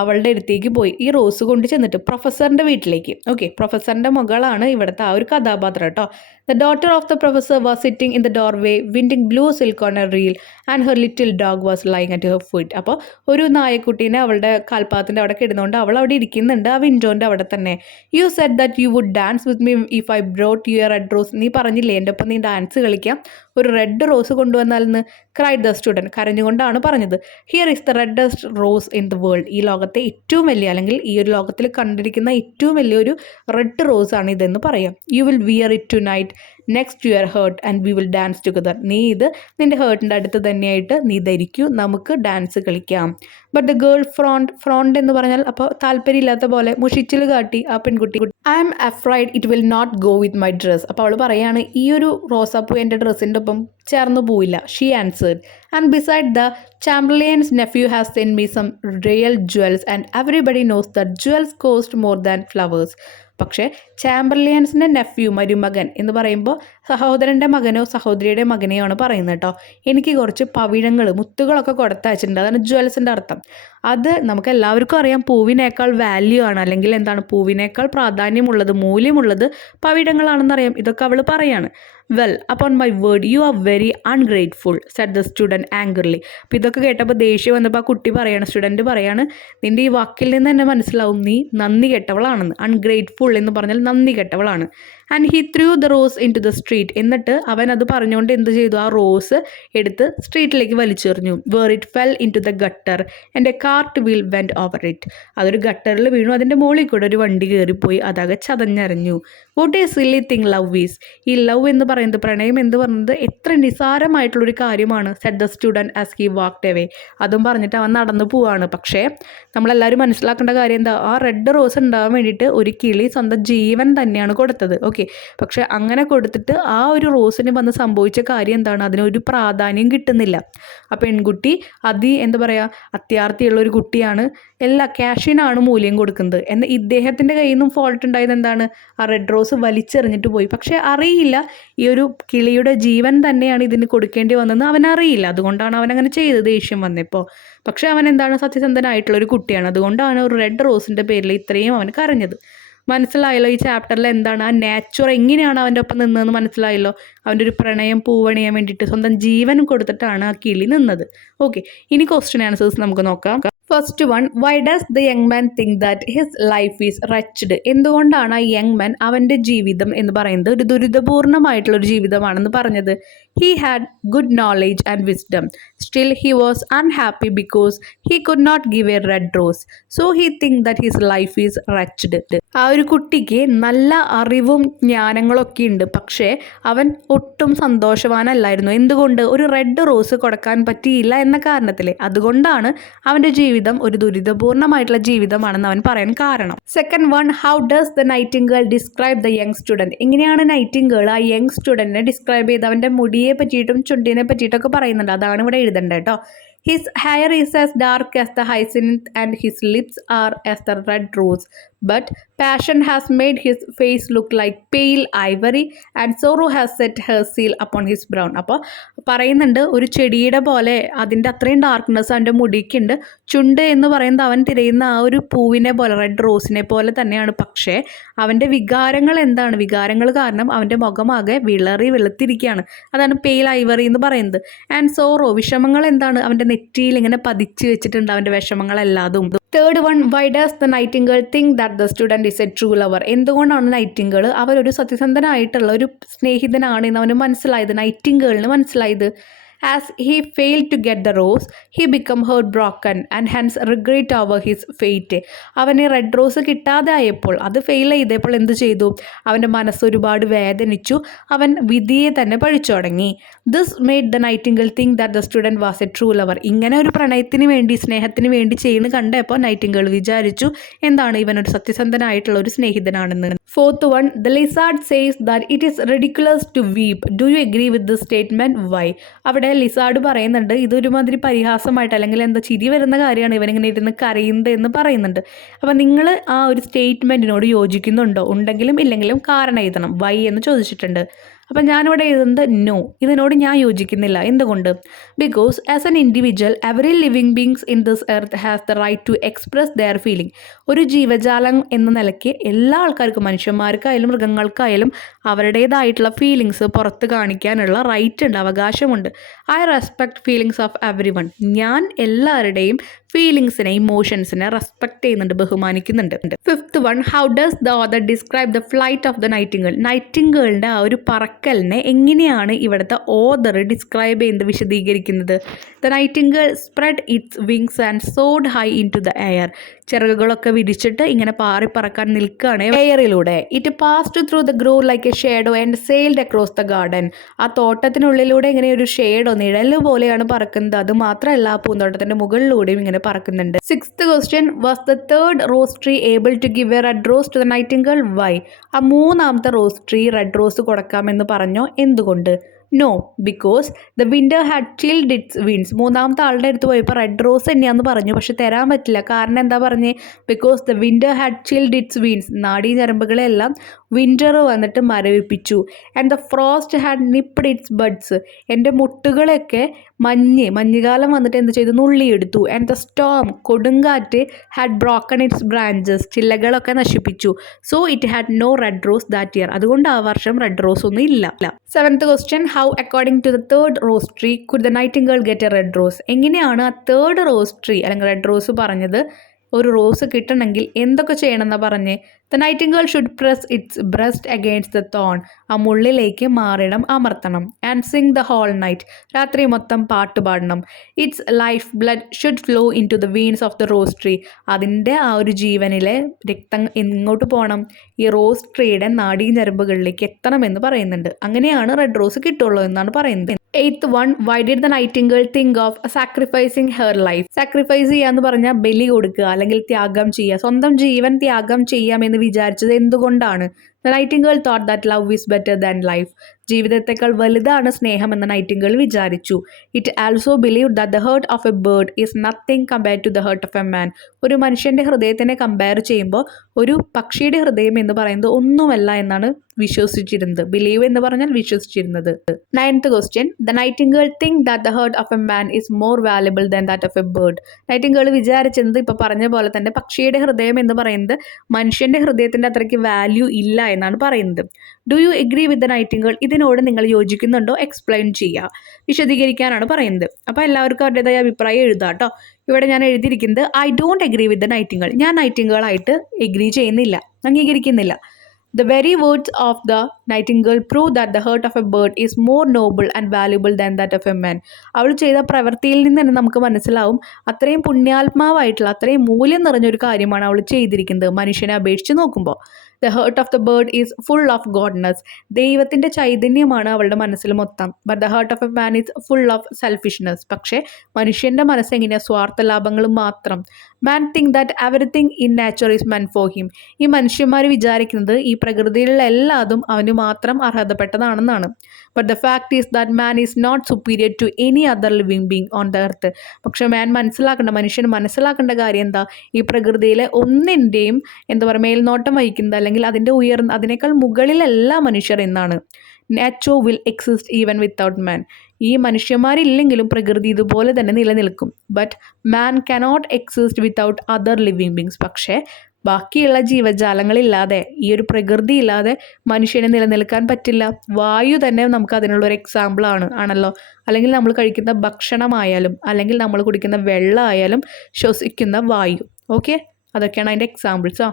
അവളുടെ അടുത്തേക്ക് പോയി, ഈ റോസ് കൊണ്ട് ചെന്നിട്ട് പ്രൊഫസറിൻ്റെ വീട്ടിലേക്ക്. ഓക്കെ. പ്രൊഫസറിൻ്റെ മകളാണ് ഇവിടുത്തെ ആ ഒരു കഥാപാത്രം കേട്ടോ. The daughter of the professor was sitting in the doorway winding blue silk on a reel and her little dog was lying at her foot. അപ്പോൾ ഒരു നായക്കുട്ടീനെ അവളുടെ കാൽപ്പാത്തിൻ്റെ അവിടെ കിടന്നുകൊണ്ട് അവൾ അവിടെ ഇരിക്കുന്നുണ്ട്, ആ വിൻഡോൻ്റെ അവിടെ തന്നെ. You said that you would dance with me if I brought you a red rose. നീ പറഞ്ഞില്ലേ എൻ്റെ ഒപ്പം നീ ഡാൻസ് കളിക്കാം, ഒരു റെഡ് റോസ് കൊണ്ടുവന്നാലെന്ന്. Cried the student. കരഞ്ഞുകൊണ്ടാണ് പറഞ്ഞത്. Here is the reddest rose in the world. ഈ ലോകത്തെ ഏറ്റവും വലിയ, അല്ലെങ്കിൽ ഈ ഒരു ലോകത്തിൽ കണ്ടിരിക്കുന്ന ഏറ്റവും വലിയൊരു റെഡ് റോസ് ആണ് ഇതെന്ന് പറയാം. You will wear it tonight next to your heart and we will dance together. നീ ഇത് നിന്റെ ഹേർട്ടിൻ്റെ അടുത്ത് തന്നെയായിട്ട് നീ ധരിക്കൂ, നമുക്ക് ഡാൻസ് കളിക്കാം. ബട്ട് ദ ഗേൾ ഫ്രോണ്ട് എന്ന് പറഞ്ഞാൽ അപ്പോൾ താല്പര്യമില്ലാത്ത പോലെ മുഷിച്ചിൽ കാട്ടി ആ പെൺകുട്ടി, I am afraid it will not go with my dress. അപ്പോൾ അവൾ പറയാണ് ഈ ഒരു റോസാപ്പൂ എൻ്റെ ഡ്രസ്സിൻ്റെ ഒപ്പം ചേർന്ന് പോയില്ല. She answered, and beside the Chamberlain's nephew has sent me some real jewels and everybody knows that jewels cost more than flowers. പക്ഷേ ചാമ്പർലിയൻസിൻ്റെ നെഫ്യൂ, മരുമകൻ എന്ന് പറയുമ്പോൾ സഹോദരൻ്റെ മകനോ സഹോദരിയുടെ മകനെയോ ആണ് പറയുന്നത് കേട്ടോ. എനിക്ക് കുറച്ച് പവിഴങ്ങൾ, മുത്തുകളൊക്കെ കൊടുത്തയച്ചിട്ടുണ്ട്. അതാണ് ജ്വൽസിൻ്റെ അർത്ഥം. അത് നമുക്ക് എല്ലാവർക്കും അറിയാം, പൂവിനേക്കാൾ വാല്യൂ ആണ്, അല്ലെങ്കിൽ എന്താണ് പൂവിനേക്കാൾ പ്രാധാന്യമുള്ളത്, മൂല്യമുള്ളത് പവിഴങ്ങളാണെന്നറിയാം. ഇതൊക്കെ അവൾ പറയാണ്. Well upon my word you are very ungrateful said the student angrily. അപ്പോൾ ഇതൊക്കെ കേട്ടപ്പോൾ ദേഷ്യം വന്നപ്പോൾ ആ കുട്ടി പറയാണ്, സ്റ്റുഡൻറ്റ് പറയാണ്, നിൻ്റെ ഈ വാക്കിൽ നിന്ന് തന്നെ മനസ്സിലാവും നീ നന്ദി കെട്ടവളാണെന്ന്. അൺഗ്രേറ്റ്ഫുൾ എന്ന് പറഞ്ഞാൽ നന്ദി കെട്ടവളാണ്. And he threw the rose into the street. എന്നിട്ട് അവൻ അത് പറഞ്ഞുകൊണ്ട് എന്ത് ചെയ്തു, ആ റോസ് എടുത്ത് സ്ട്രീറ്റിലേക്ക് വലിച്ചെറിഞ്ഞു. Where it fell into the gutter and a cart wheel went over it. അതൊരു ഗട്ടറിൽ വീണു, അതിൻ്റെ മുകളിൽ കൂടെ ഒരു വണ്ടി കയറിപ്പോയി, അതാകെ ചതഞ്ഞറിഞ്ഞു. What is silly thing love is. ഈ ലവ് എന്ന് പറയുന്നത്, പ്രണയം എന്ന് പറയുന്നത് എത്ര നിസാരമായിട്ടുള്ളൊരു കാര്യമാണ്. Said the student as he walked away. അതും പറഞ്ഞിട്ട് അവൻ നടന്നു പോവാണ്. പക്ഷേ നമ്മളെല്ലാവരും മനസ്സിലാക്കേണ്ട കാര്യം എന്താ, ആ റെഡ് റോസ് ഉണ്ടാകാൻ വേണ്ടിയിട്ട് ഒരു കിളി സ്വന്തം ജീവൻ തന്നെയാണ് കൊടുത്തത്. ഓക്കെ, പക്ഷെ അങ്ങനെ കൊടുത്തിട്ട് ആ ഒരു റോസിന് വന്ന് സംഭവിച്ച കാര്യം എന്താണ്, അതിനൊരു പ്രാധാന്യം കിട്ടുന്നില്ല. ആ പെൺകുട്ടി എന്താ പറയുക, അത്യാർത്ഥിയുള്ള ഒരു കുട്ടിയാണ്, എല്ലാ ക്യാഷിനാണ് മൂല്യം കൊടുക്കുന്നത്. എന്നാൽ ഇദ്ദേഹത്തിൻ്റെ കയ്യിൽ നിന്നും ഫോൾട്ട് ഉണ്ടായത് എന്താണ്, ആ റെഡ് റോസ് വലിച്ചെറിഞ്ഞിട്ട് പോയി. പക്ഷേ അറിയില്ല ഈ ഒരു കിളിയുടെ ജീവൻ തന്നെയാണ് ഇതിന് കൊടുക്കേണ്ടി വന്നതെന്ന് അവനറിയില്ല. അതുകൊണ്ടാണ് അവനങ്ങനെ ചെയ്തത്, ദേഷ്യം വന്നപ്പോൾ. പക്ഷേ അവൻ എന്താണ്, സത്യസന്ധനായിട്ടുള്ള ഒരു കുട്ടിയാണ്. അതുകൊണ്ടാണ് ഒരു റെഡ് റോസിൻ്റെ പേരിൽ ഇത്രയും അവൻ കരഞ്ഞത്. മനസ്സിലായല്ലോ ഈ ചാപ്റ്ററിൽ എന്താണ്, ആ നാച്ചുറൽ എങ്ങനെയാണ് അവൻ്റെ ഒപ്പം നിന്നതെന്ന് മനസ്സിലായല്ലോ. അവൻ്റെ ഒരു പ്രണയം പൂവണിയാൻ വേണ്ടിയിട്ട് സ്വന്തം ജീവൻ കൊടുത്തിട്ടാണ് ആ കിളി നിന്നത്. ഓക്കെ, ഇനി ക്വസ്റ്റ്യൻ ആൻസേഴ്സ് നമുക്ക് നോക്കാം. First one, why does the young man think that his life is wretched. എന്തുകൊണ്ടാണ് ആ യങ് മാൻ അവൻ്റെ ജീവിതം എന്ന് പറയുന്നത് ഒരു ദുരിതപൂർണ്ണമായിട്ടുള്ളൊരു ജീവിതമാണെന്ന് പറഞ്ഞത്? He had good knowledge and wisdom, still he was unhappy because he could not give a red rose, so he think that his life is wretched. ആ ഒരു കുട്ടിക്ക് നല്ല അറിവും ജ്ഞാനങ്ങളൊക്കെ ഉണ്ട്, പക്ഷേ അവൻ ഒട്ടും സന്തോഷവാനല്ലായിരുന്നു. എന്തുകൊണ്ട്? ഒരു റെഡ് റോസ് കൊടുക്കാൻ പറ്റിയില്ല എന്ന കാരണത്തിൽ. അതുകൊണ്ടാണ് അവൻ്റെ ജീവിതം ഒരു ദുരിതപൂർണ്ണമായിട്ടുള്ള ജീവിതമാണെന്ന് അവൻ പറയാൻ കാരണം. Second one, how does the Nightingale describe the young student. എങ്ങനെയാണ് നൈറ്റിംഗേൾ ആ യങ് സ്റ്റുഡൻറ്റിനെ ഡിസ്ക്രൈബ് ചെയ്ത് അവൻ്റെ മുടിയെ പറ്റിയിട്ടും ചുണ്ടിനെ പറ്റിയിട്ടൊക്കെ പറയുന്നുണ്ട്. അതാണ് ഇവിടെ എഴുതേണ്ടത് കേട്ടോ. His hair is as dark as the hyacinth and his lips are as the red rose. But passion has made his face look like pale ivory and sorrow has set her seal upon his brow. അപ്പോൾ പറയുന്നുണ്ട്, ഒരു ചെടിയുടെ പോലെ അതിൻ്റെ അത്രയും darkness അവൻ്റെ മുടിക്കുണ്ട്. ചുണ്ട് എന്ന് പറയുന്നത് അവൻ തിരയുന്ന ആ ഒരു പൂവിനെ പോലെ, റെഡ് റോസിനെ പോലെ തന്നെയാണ്. പക്ഷേ അവൻ്റെ വികാരങ്ങൾ എന്താണ്? വികാരങ്ങൾ കാരണം അവൻ്റെ മുഖമാകെ വിളറി വെളുത്തിരിക്കുകയാണ്. അതാണ് പെയിൽ ഐവറി എന്ന് പറയുന്നത്. ആൻഡ് സോറോ, വിഷമങ്ങൾ എന്താണ്? അവൻ്റെ നെറ്റിയിൽ ഇങ്ങനെ പതിച്ച് വെച്ചിട്ടുണ്ട് അവൻ്റെ വിഷമങ്ങളെല്ലാതും. Third one, why does the nightingale think that the student is a true lover. എന്തുകൊണ്ടാണ് നൈറ്റിംഗേൾ അവരൊരു സത്യസന്ധനായിട്ടുള്ള ഒരു സ്നേഹിതനാണ് എന്ന് അവന് മനസ്സിലായത്, നൈറ്റിംഗേളിന് മനസ്സിലായത്? As he failed to get the rose, he became heartbroken and hence regret over his fate. അവന് red rose കിട്ടാതെ ആയപ്പോൾ, അത് ഫെയിൽ ചെയ്തപ്പോൾ എന്ത് ചെയ്തു? അവൻ്റെ മനസ്സ് ഒരുപാട് വേദനിച്ചു. അവൻ വിധിയെ തന്നെ പഴിച്ചു തുടങ്ങി. This made the nightingale think that the student was A true lover. ഇങ്ങനെ ഒരു പ്രണയത്തിന് വേണ്ടി, സ്നേഹത്തിന് വേണ്ടി ചെയ്യുന്ന കണ്ടപ്പോൾ നൈറ്റിംഗേൾ വിചാരിച്ചു എന്താണ്, ഇവനൊരു സത്യസന്ധനായിട്ടുള്ള ഒരു സ്നേഹിതനാണെന്ന്. Fourth one, the lizard says that it is ridiculous to weep. Do you agree with this statement? Why? അവിടെ ലിസാർഡ് പറയുന്നുണ്ട് ഇതൊരുമാതിരി പരിഹാസമായിട്ട്, അല്ലെങ്കിൽ എന്താ ചിരി വരുന്ന കാര്യമാണ് ഇവനിങ്ങനെ ഇരുന്ന് കരയുന്നത് എന്ന് പറയുന്നുണ്ട്. അപ്പം നിങ്ങൾ ആ ഒരു സ്റ്റേറ്റ്മെൻറ്റിനോട് യോജിക്കുന്നുണ്ടോ? ഉണ്ടെങ്കിലും ഇല്ലെങ്കിലും കാരണം എഴുതണം. വൈ എന്ന് ചോദിച്ചിട്ടുണ്ട്. അപ്പം ഞാനിവിടെ എഴുതുന്നത് നോ, ഇതിനോട് ഞാൻ യോജിക്കുന്നില്ല. എന്തുകൊണ്ട്? Because as an individual every living beings in this earth has the right to express their feeling. ഒരു ജീവജാലം എന്ന നിലയ്ക്ക് എല്ലാ ആൾക്കാർക്കും, മനുഷ്യന്മാർക്കായാലും മൃഗങ്ങൾക്കായാലും അവരുടേതായിട്ടുള്ള ഫീലിങ്സ് പുറത്ത് കാണിക്കാനുള്ള റൈറ്റ് ഉണ്ട്, അവകാശമുണ്ട്. I respect feelings of everyone. ഞാൻ എല്ലാവരുടെയും ഫീലിങ്സിനെ, ഇമോഷൻസിനെ റെസ്പെക്ട് ചെയ്യുന്നുണ്ട്, ബഹുമാനിക്കുന്നുണ്ട്. Fifth one, how does the author describe the flight of the nightingale. നൈറ്റിംഗേളിൻ്റെ ആ ഒരു പറക്കലിനെ എങ്ങനെയാണ് ഇവിടുത്തെ ഓതർ ഡിസ്ക്രൈബ് ചെയ്യുന്നത്, വിശദീകരിക്കുന്നത്? The nightingale spread its wings and soared high into the air. ചിറകുകളൊക്കെ വിരിച്ചിട്ട് ഇങ്ങനെ പാറിപ്പറക്കാൻ നിൽക്കുകയാണ് എയറിലൂടെ. It passed through the grove like a shadow and sailed across the garden. ആ തോട്ടത്തിനുള്ളിലൂടെ ഇങ്ങനെ ഒരു ഷേഡോ നിഴല് പോലെയാണ് പറക്കുന്നത്. അത് മാത്രമല്ല ആ പൂന്തോട്ടത്തിന്റെ മുകളിലൂടെയും ഇങ്ങനെ പറക്കുന്നുണ്ട്. Sixth question, was the third rose tree able to give a red rose to the nightingale? Why? ആ മൂന്നാമത്തെ റോസ് ട്രീ റെഡ് റോസ് കൊടുക്കാമെന്ന് പറഞ്ഞോ? എന്തുകൊണ്ട്? No, because the winter had chilled its veins. മൂന്നാമത്തെ ആളുടെ അടുത്ത് പോയപ്പോൾ റെഡ് റോസ് തന്നെയാന്ന് പറഞ്ഞു, പക്ഷെ തരാൻ പറ്റില്ല. കാരണം എന്താ പറഞ്ഞേ? Because the winter had chilled its veins. നാഡീ ഞരമ്പുകളെല്ലാം വിൻറ്റർ വന്നിട്ട് മരവിപ്പിച്ചു. And the frost had nipped its buds. എൻ്റെ മുട്ടുകളൊക്കെ മഞ്ഞുകാലം വന്നിട്ട് എന്ത് ചെയ്തു? നുള്ളിയെടുത്തു. ആൻഡ് ദ സ്റ്റോം, കൊടുങ്കാറ്റ്, ഹാഡ് ബ്രോക്കൺ ഇറ്റ്സ് ബ്രാഞ്ചസ്. ചില്ലകളൊക്കെ നശിപ്പിച്ചു. So it had no red rose that year. അതുകൊണ്ട് ആ വർഷം റെഡ് റോസ് ഒന്നും ഇല്ല. Seventh question, how according to the third rose tree could the nightingale get a red rose? എങ്ങനെയാണ് ആ തേർഡ് റോസ് ട്രീ അല്ലെങ്കിൽ റെഡ് റോസ് പറഞ്ഞത് ഒരു റോസ് കിട്ടണമെങ്കിൽ എന്തൊക്കെ ചെയ്യണമെന്നാണ് പറഞ്ഞേ? The nightingale should press its breast against the thorn. ആ മുള്ളിലേക്ക് മാറിടം അമർത്തണം. And sing the whole night. രാത്രി മൊത്തം പാട്ട് പാടണം. Its life blood should flow into the veins of the rose tree. അതിൻ്റെ ആ ഒരു ജീവനിലെ രക്തം എങ്ങോട്ട് പോകണം? ഈ റോസ് ട്രീയുടെ നാഡീ ഞരമ്പുകളിലേക്ക് എത്തണമെന്ന് പറയുന്നുണ്ട്. അങ്ങനെയാണ് റെഡ് റോസ് കിട്ടുള്ളൂ എന്നാണ് പറയുന്നത്. Eighth one, why did the nightingale think of sacrificing her life? Sacrifice ചെയ്യാന്ന് പറഞ്ഞാൽ ബലി കൊടുക്കുക അല്ലെങ്കിൽ ത്യാഗം ചെയ്യുക. സ്വന്തം ജീവൻ ത്യാഗം ചെയ്യാമെന്ന് വിചാരിച്ചത് എന്തുകൊണ്ടാണ്? The nightingale thought that love is better than life. ജീവിതത്തെക്കാൾ വലുതാണ് സ്നേഹം എന്ന് നൈറ്റിംഗേൾ വിചാരിച്ചു. It also believe that the heart of a bird is nothing compared to the heart of a man. ഒരു മനുഷ്യൻ്റെ ഹൃദയത്തിനെ കമ്പയർ ചെയ്യുമ്പോൾ ഒരു പക്ഷിയുടെ ഹൃദയം എന്ന് പറയുന്നത് ഒന്നുമല്ല എന്നാണ് വിശ്വസിച്ചിരുന്നത്. ബിലീവ് എന്ന് പറഞ്ഞാൽ വിശ്വസിച്ചിരുന്നത്. Ninth question, the nightingale think that the heart of a man is more valuable than that of a bird. Nightingale വിചാരിച്ചത് ഇപ്പോൾ പറഞ്ഞ പോലെ തന്നെ പക്ഷിയുടെ ഹൃദയം എന്ന് പറയുന്നത് മനുഷ്യൻ്റെ ഹൃദയത്തിൻ്റെ അത്രയ്ക്ക് വാല്യൂ ഇല്ല എന്നാണ് പറയുന്നത്. Do you agree with the Nightingale? ഇതിനോട് നിങ്ങൾ യോജിക്കുന്നുണ്ടോ? എക്സ്പ്ലെയിൻ ചെയ്യുക, വിശദീകരിക്കാനാണ് പറയുന്നത്. അപ്പോൾ എല്ലാവർക്കും അവരുടേതായ അഭിപ്രായം എഴുതാം കേട്ടോ. ഇവിടെ ഞാൻ എഴുതിയിരിക്കുന്നത് I don't agree with the Nightingale. ഞാൻ നൈറ്റിംഗേളായിട്ട് എഗ്രി ചെയ്യുന്നില്ല, അംഗീകരിക്കുന്നില്ല. The very words of the nightingale prove that the heart of a bird is more noble and valuable than that of a man. അവൾ ചെയ്ത പ്രവൃത്തിയിൽ നിന്ന് തന്നെ നമുക്ക് മനസ്സിലാവും അത്രയും പുണ്യാത്മാവായിട്ടുള്ള അത്രയും മൂല്യം നിറഞ്ഞൊരു കാര്യമാണ് അവൾ ചെയ്തിരിക്കുന്നത് മനുഷ്യനെ അപേക്ഷിച്ച് നോക്കുമ്പോൾ. The heart of the bird is full of goodness. ദൈവത്തിൻ്റെ ചൈതന്യമാണ് അവളുടെ മനസ്സിൽ മൊത്തം. But the heart of a man is full of selfishness. പക്ഷേ മനുഷ്യൻ്റെ മനസ്സ് എങ്ങനെയാണ്? സ്വാർത്ഥ ലാഭങ്ങൾ മാത്രം. Man think that everything in nature is meant for him. ഈ മനുഷ്യന്മാർ വിചാരിക്കുന്നത് ഈ പ്രകൃതിയിലുള്ള എല്ലാതും അവന് മാത്രം അർഹതപ്പെട്ടതാണെന്നാണ്. But the fact is that man is not superior to any other living being on the earth. പക്ഷെ മനുഷ്യന് മനസ്സിലാക്കേണ്ട കാര്യം എന്താ? ഈ പ്രകൃതിയിലെ ഒന്നിൻ്റെയും എന്താ പറയുക മേൽനോട്ടം വഹിക്കുന്നത് അല്ലെങ്കിൽ അതിനേക്കാൾ മുകളിലല്ല മനുഷ്യർ എന്നാണ്. Nature will exist even without man. ഈ മനുഷ്യന്മാരില്ലെങ്കിലും പ്രകൃതി ഇതുപോലെ തന്നെ നിലനിൽക്കും. But man cannot exist without other living beings. പക്ഷേ ബാക്കിയുള്ള ജീവജാലങ്ങളില്ലാതെ ഈ ഒരു പ്രകൃതി ഇല്ലാതെ മനുഷ്യനെ നിലനിൽക്കാൻ പറ്റില്ല. വായു തന്നെ നമുക്ക് അതിനുള്ളൊരു ആണല്ലോ. അല്ലെങ്കിൽ നമ്മൾ കഴിക്കുന്ന ഭക്ഷണമായാലും അല്ലെങ്കിൽ നമ്മൾ കുടിക്കുന്ന വെള്ളമായാലും ശ്വസിക്കുന്ന വായു. ഓക്കെ, അതൊക്കെയാണ് അതിൻ്റെ examples.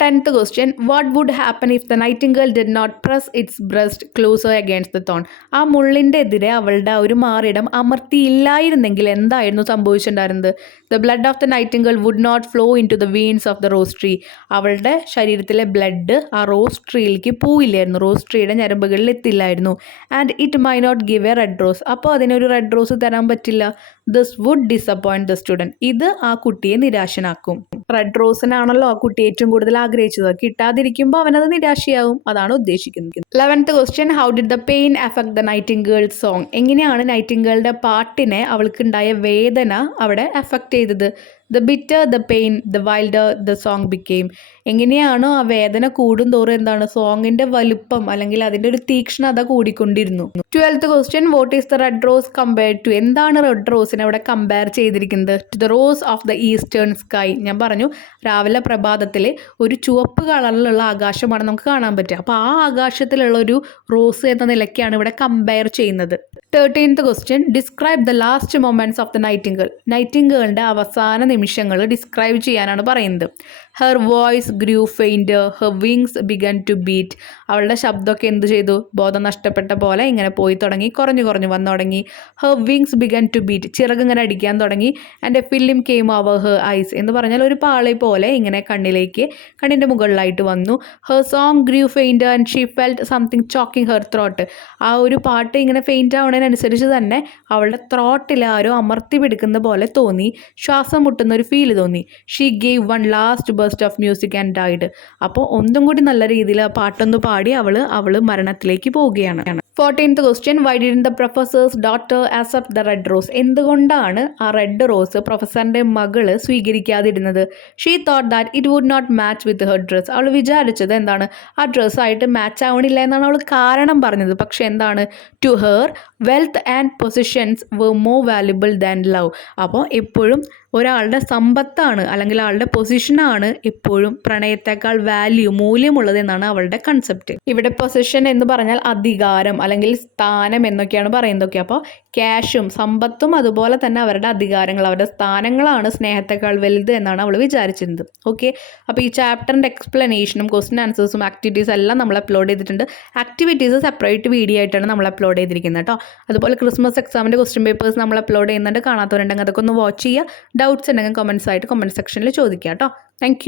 10th question, what would happen if the nightingale did not press its breast closer against the thorn? ആ മുള്ളിൻ്റെ എതിരെ അവളുടെ ഒരു മാറിടം അമർത്തിയില്ലായിരുന്നെങ്കിൽ എന്തായിരുന്നു സംഭവിച്ചിട്ടുണ്ടായിരുന്നത്? The blood of the nightingale would not flow into the veins of the rose tree. അവളുടെ ശരീരത്തിലെ blood ആ rose ട്രീയിലേക്ക് പോയില്ലായിരുന്നു, rose ട്രീയുടെ ഞരമ്പുകളിൽ എത്തില്ലായിരുന്നു. And it may not give a red rose. അപ്പോൾ അതിനൊരു റെഡ് റോസ് തരാൻ പറ്റില്ല. This would disappoint the student. ഇത് ആ കുട്ടിയെ നിരാശനാക്കും. റെഡ് റോസിനാണല്ലോ ആ കുട്ടി ഏറ്റവും കൂടുതൽ ആഗ്രഹിച്ചത്. കിട്ടാതിരിക്കുമ്പോൾ അവനത് നിരാശയാവും. അതാണ് ഉദ്ദേശിക്കുന്നത്. 11th question, how did the pain affect the nightingale's song? എങ്ങനെയാണ് നൈറ്റിംഗേളുടെ പാട്ടിനെ അവൾക്കുണ്ടായ വേദന അവിടെ അഫക്റ്റ് ചെയ്തത്? The bitter the pain, the wilder the song became. എങ്ങനെയാണോ ആ വേദന കൂടുന്തോറും എന്താണ് സോങ്ങിൻ്റെ വലുപ്പം അല്ലെങ്കിൽ അതിൻ്റെ ഒരു തീക്ഷ്ണത കൂടിക്കൊണ്ടിരുന്നു. 12th question, what is the red rose compared to? എന്താണ് റെഡ് റോസിനെ അവിടെ കമ്പയർ ചെയ്തിരിക്കുന്നത്? To the rose of the eastern sky. ഞാൻ പറഞ്ഞു രാവിലെ പ്രഭാതത്തിൽ ഒരു ചുവപ്പ് കളറിലുള്ള ആകാശമാണ് നമുക്ക് കാണാൻ പറ്റുക. അപ്പോൾ ആ ആകാശത്തിലുള്ള ഒരു റോസ് എന്ന നിലയ്ക്കാണ് ഇവിടെ കമ്പയർ ചെയ്യുന്നത്. 13th question, describe the last moments of the Nightingale. നൈറ്റിംഗേളിൻ്റെ അവസാന നിമിഷങ്ങൾ ഡിസ്ക്രൈബ് ചെയ്യാനാണ് പറയുന്നത്. Her voice grew faint, her wings began to beat. അവളുടെ ശബ്ദമൊക്കെ എന്ത് ചെയ്തു? ബോധം നഷ്ടപ്പെട്ട പോലെ ഇങ്ങനെ പോയി തുടങ്ങി, കുറഞ്ഞു കുറഞ്ഞു വന്നു തുടങ്ങി. Her wings began to beat, ചിറക് ഇങ്ങനെ അടിക്കാൻ തുടങ്ങി. And a film came over her eyes എന്ന് പറഞ്ഞാൽ ഒരു പാളി പോലെ ഇങ്ങനെ കണ്ണിൻ്റെ മുകളിലായിട്ട് വന്നു. Her song grew faint and she felt something choking her throat. ആ ഒരു പാട്ട് ഇങ്ങനെ ഫെയിൻറ്റ് ആവുന്നതിനനുസരിച്ച് തന്നെ അവളുടെ ത്രോട്ടിൽ ആരോ അമർത്തി പിടിക്കുന്ന പോലെ തോന്നി, ശ്വാസം മുട്ടുന്ന ഒരു ഫീൽ തോന്നി. She gave one last burst of music and died. അപ്പോൾ ഒന്നും കൂടി നല്ല രീതിയിൽ ആ പാട്ടൊന്ന് പാടി അവൾ മരണത്തിലേക്ക് പോവുകയാണ്. 14th question, why didn't the professor's daughter accept the red rose? എന്തുകൊണ്ടാണ് ആ റെഡ് റോസ് പ്രൊഫസറിൻ്റെ മകള് സ്വീകരിക്കാതിരുന്നത്? She thought that it would not match with her dress. അവൾ വിചാരിച്ചത് എന്താണ്? ആ ഡ്രസ്സായിട്ട് മാച്ച് ആവണില്ല എന്നാണ് അവൾ കാരണം പറഞ്ഞത്. പക്ഷെ എന്താണ്? To her wealth and positions were more valuable than love. അപ്പോൾ എപ്പോഴും ഒരാളുടെ സമ്പത്താണ് അല്ലെങ്കിൽ ആളുടെ പൊസിഷനാണ് എപ്പോഴും പ്രണയത്തെക്കാൾ മൂല്യമുള്ളത് എന്നാണ് അവളുടെ കൺസെപ്റ്റ്. ഇവിടെ പൊസിഷൻ എന്ന് പറഞ്ഞാൽ അധികാരം അല്ലെങ്കിൽ സ്ഥാനം എന്നൊക്കെയാണ് പറയുന്നതൊക്കെ. അപ്പോൾ ക്യാഷും സമ്പത്തും അതുപോലെ തന്നെ അവരുടെ അധികാരങ്ങൾ, അവരുടെ സ്ഥാനങ്ങളാണ് സ്നേഹത്തെക്കാൾ വലുത് എന്നാണ് അവൾ വിചാരിച്ചിരുന്നത്. ഓക്കെ, അപ്പോൾ ഈ ചാപ്റ്ററിൻ്റെ എക്സ്പ്ലനേഷനും ക്വസ്റ്റ്യൻ ആൻസേഴ്സും ആക്ടിവിറ്റീസ് എല്ലാം നമ്മൾ അപ്ലോഡ് ചെയ്തിട്ടുണ്ട്. ആക്ടിവിറ്റീസ് സെപ്പറേറ്റ് വീഡിയോ ആയിട്ടാണ് നമ്മൾ അപ്ലോഡ് ചെയ്തിരിക്കുന്നത് കേട്ടോ. അതുപോലെ ക്രിസ്മസ് എക്സാമിൻ്റെ ക്വസ്റ്റ്യൻ പേപ്പേഴ്സ് നമ്മൾ അപ്ലോഡ് ചെയ്യുന്നുണ്ട്. കാണാത്തവരുണ്ടെങ്കിൽ അതൊക്കെ ഒന്ന് വാച്ച് ചെയ്യുക. ഡൗട്ട്സ് ഉണ്ടെങ്കിൽ കമൻസ് ആയിട്ട് കമൻറ്റ് സെക്ഷനിൽ ചോദിക്കുക കേട്ടോ. താങ്ക്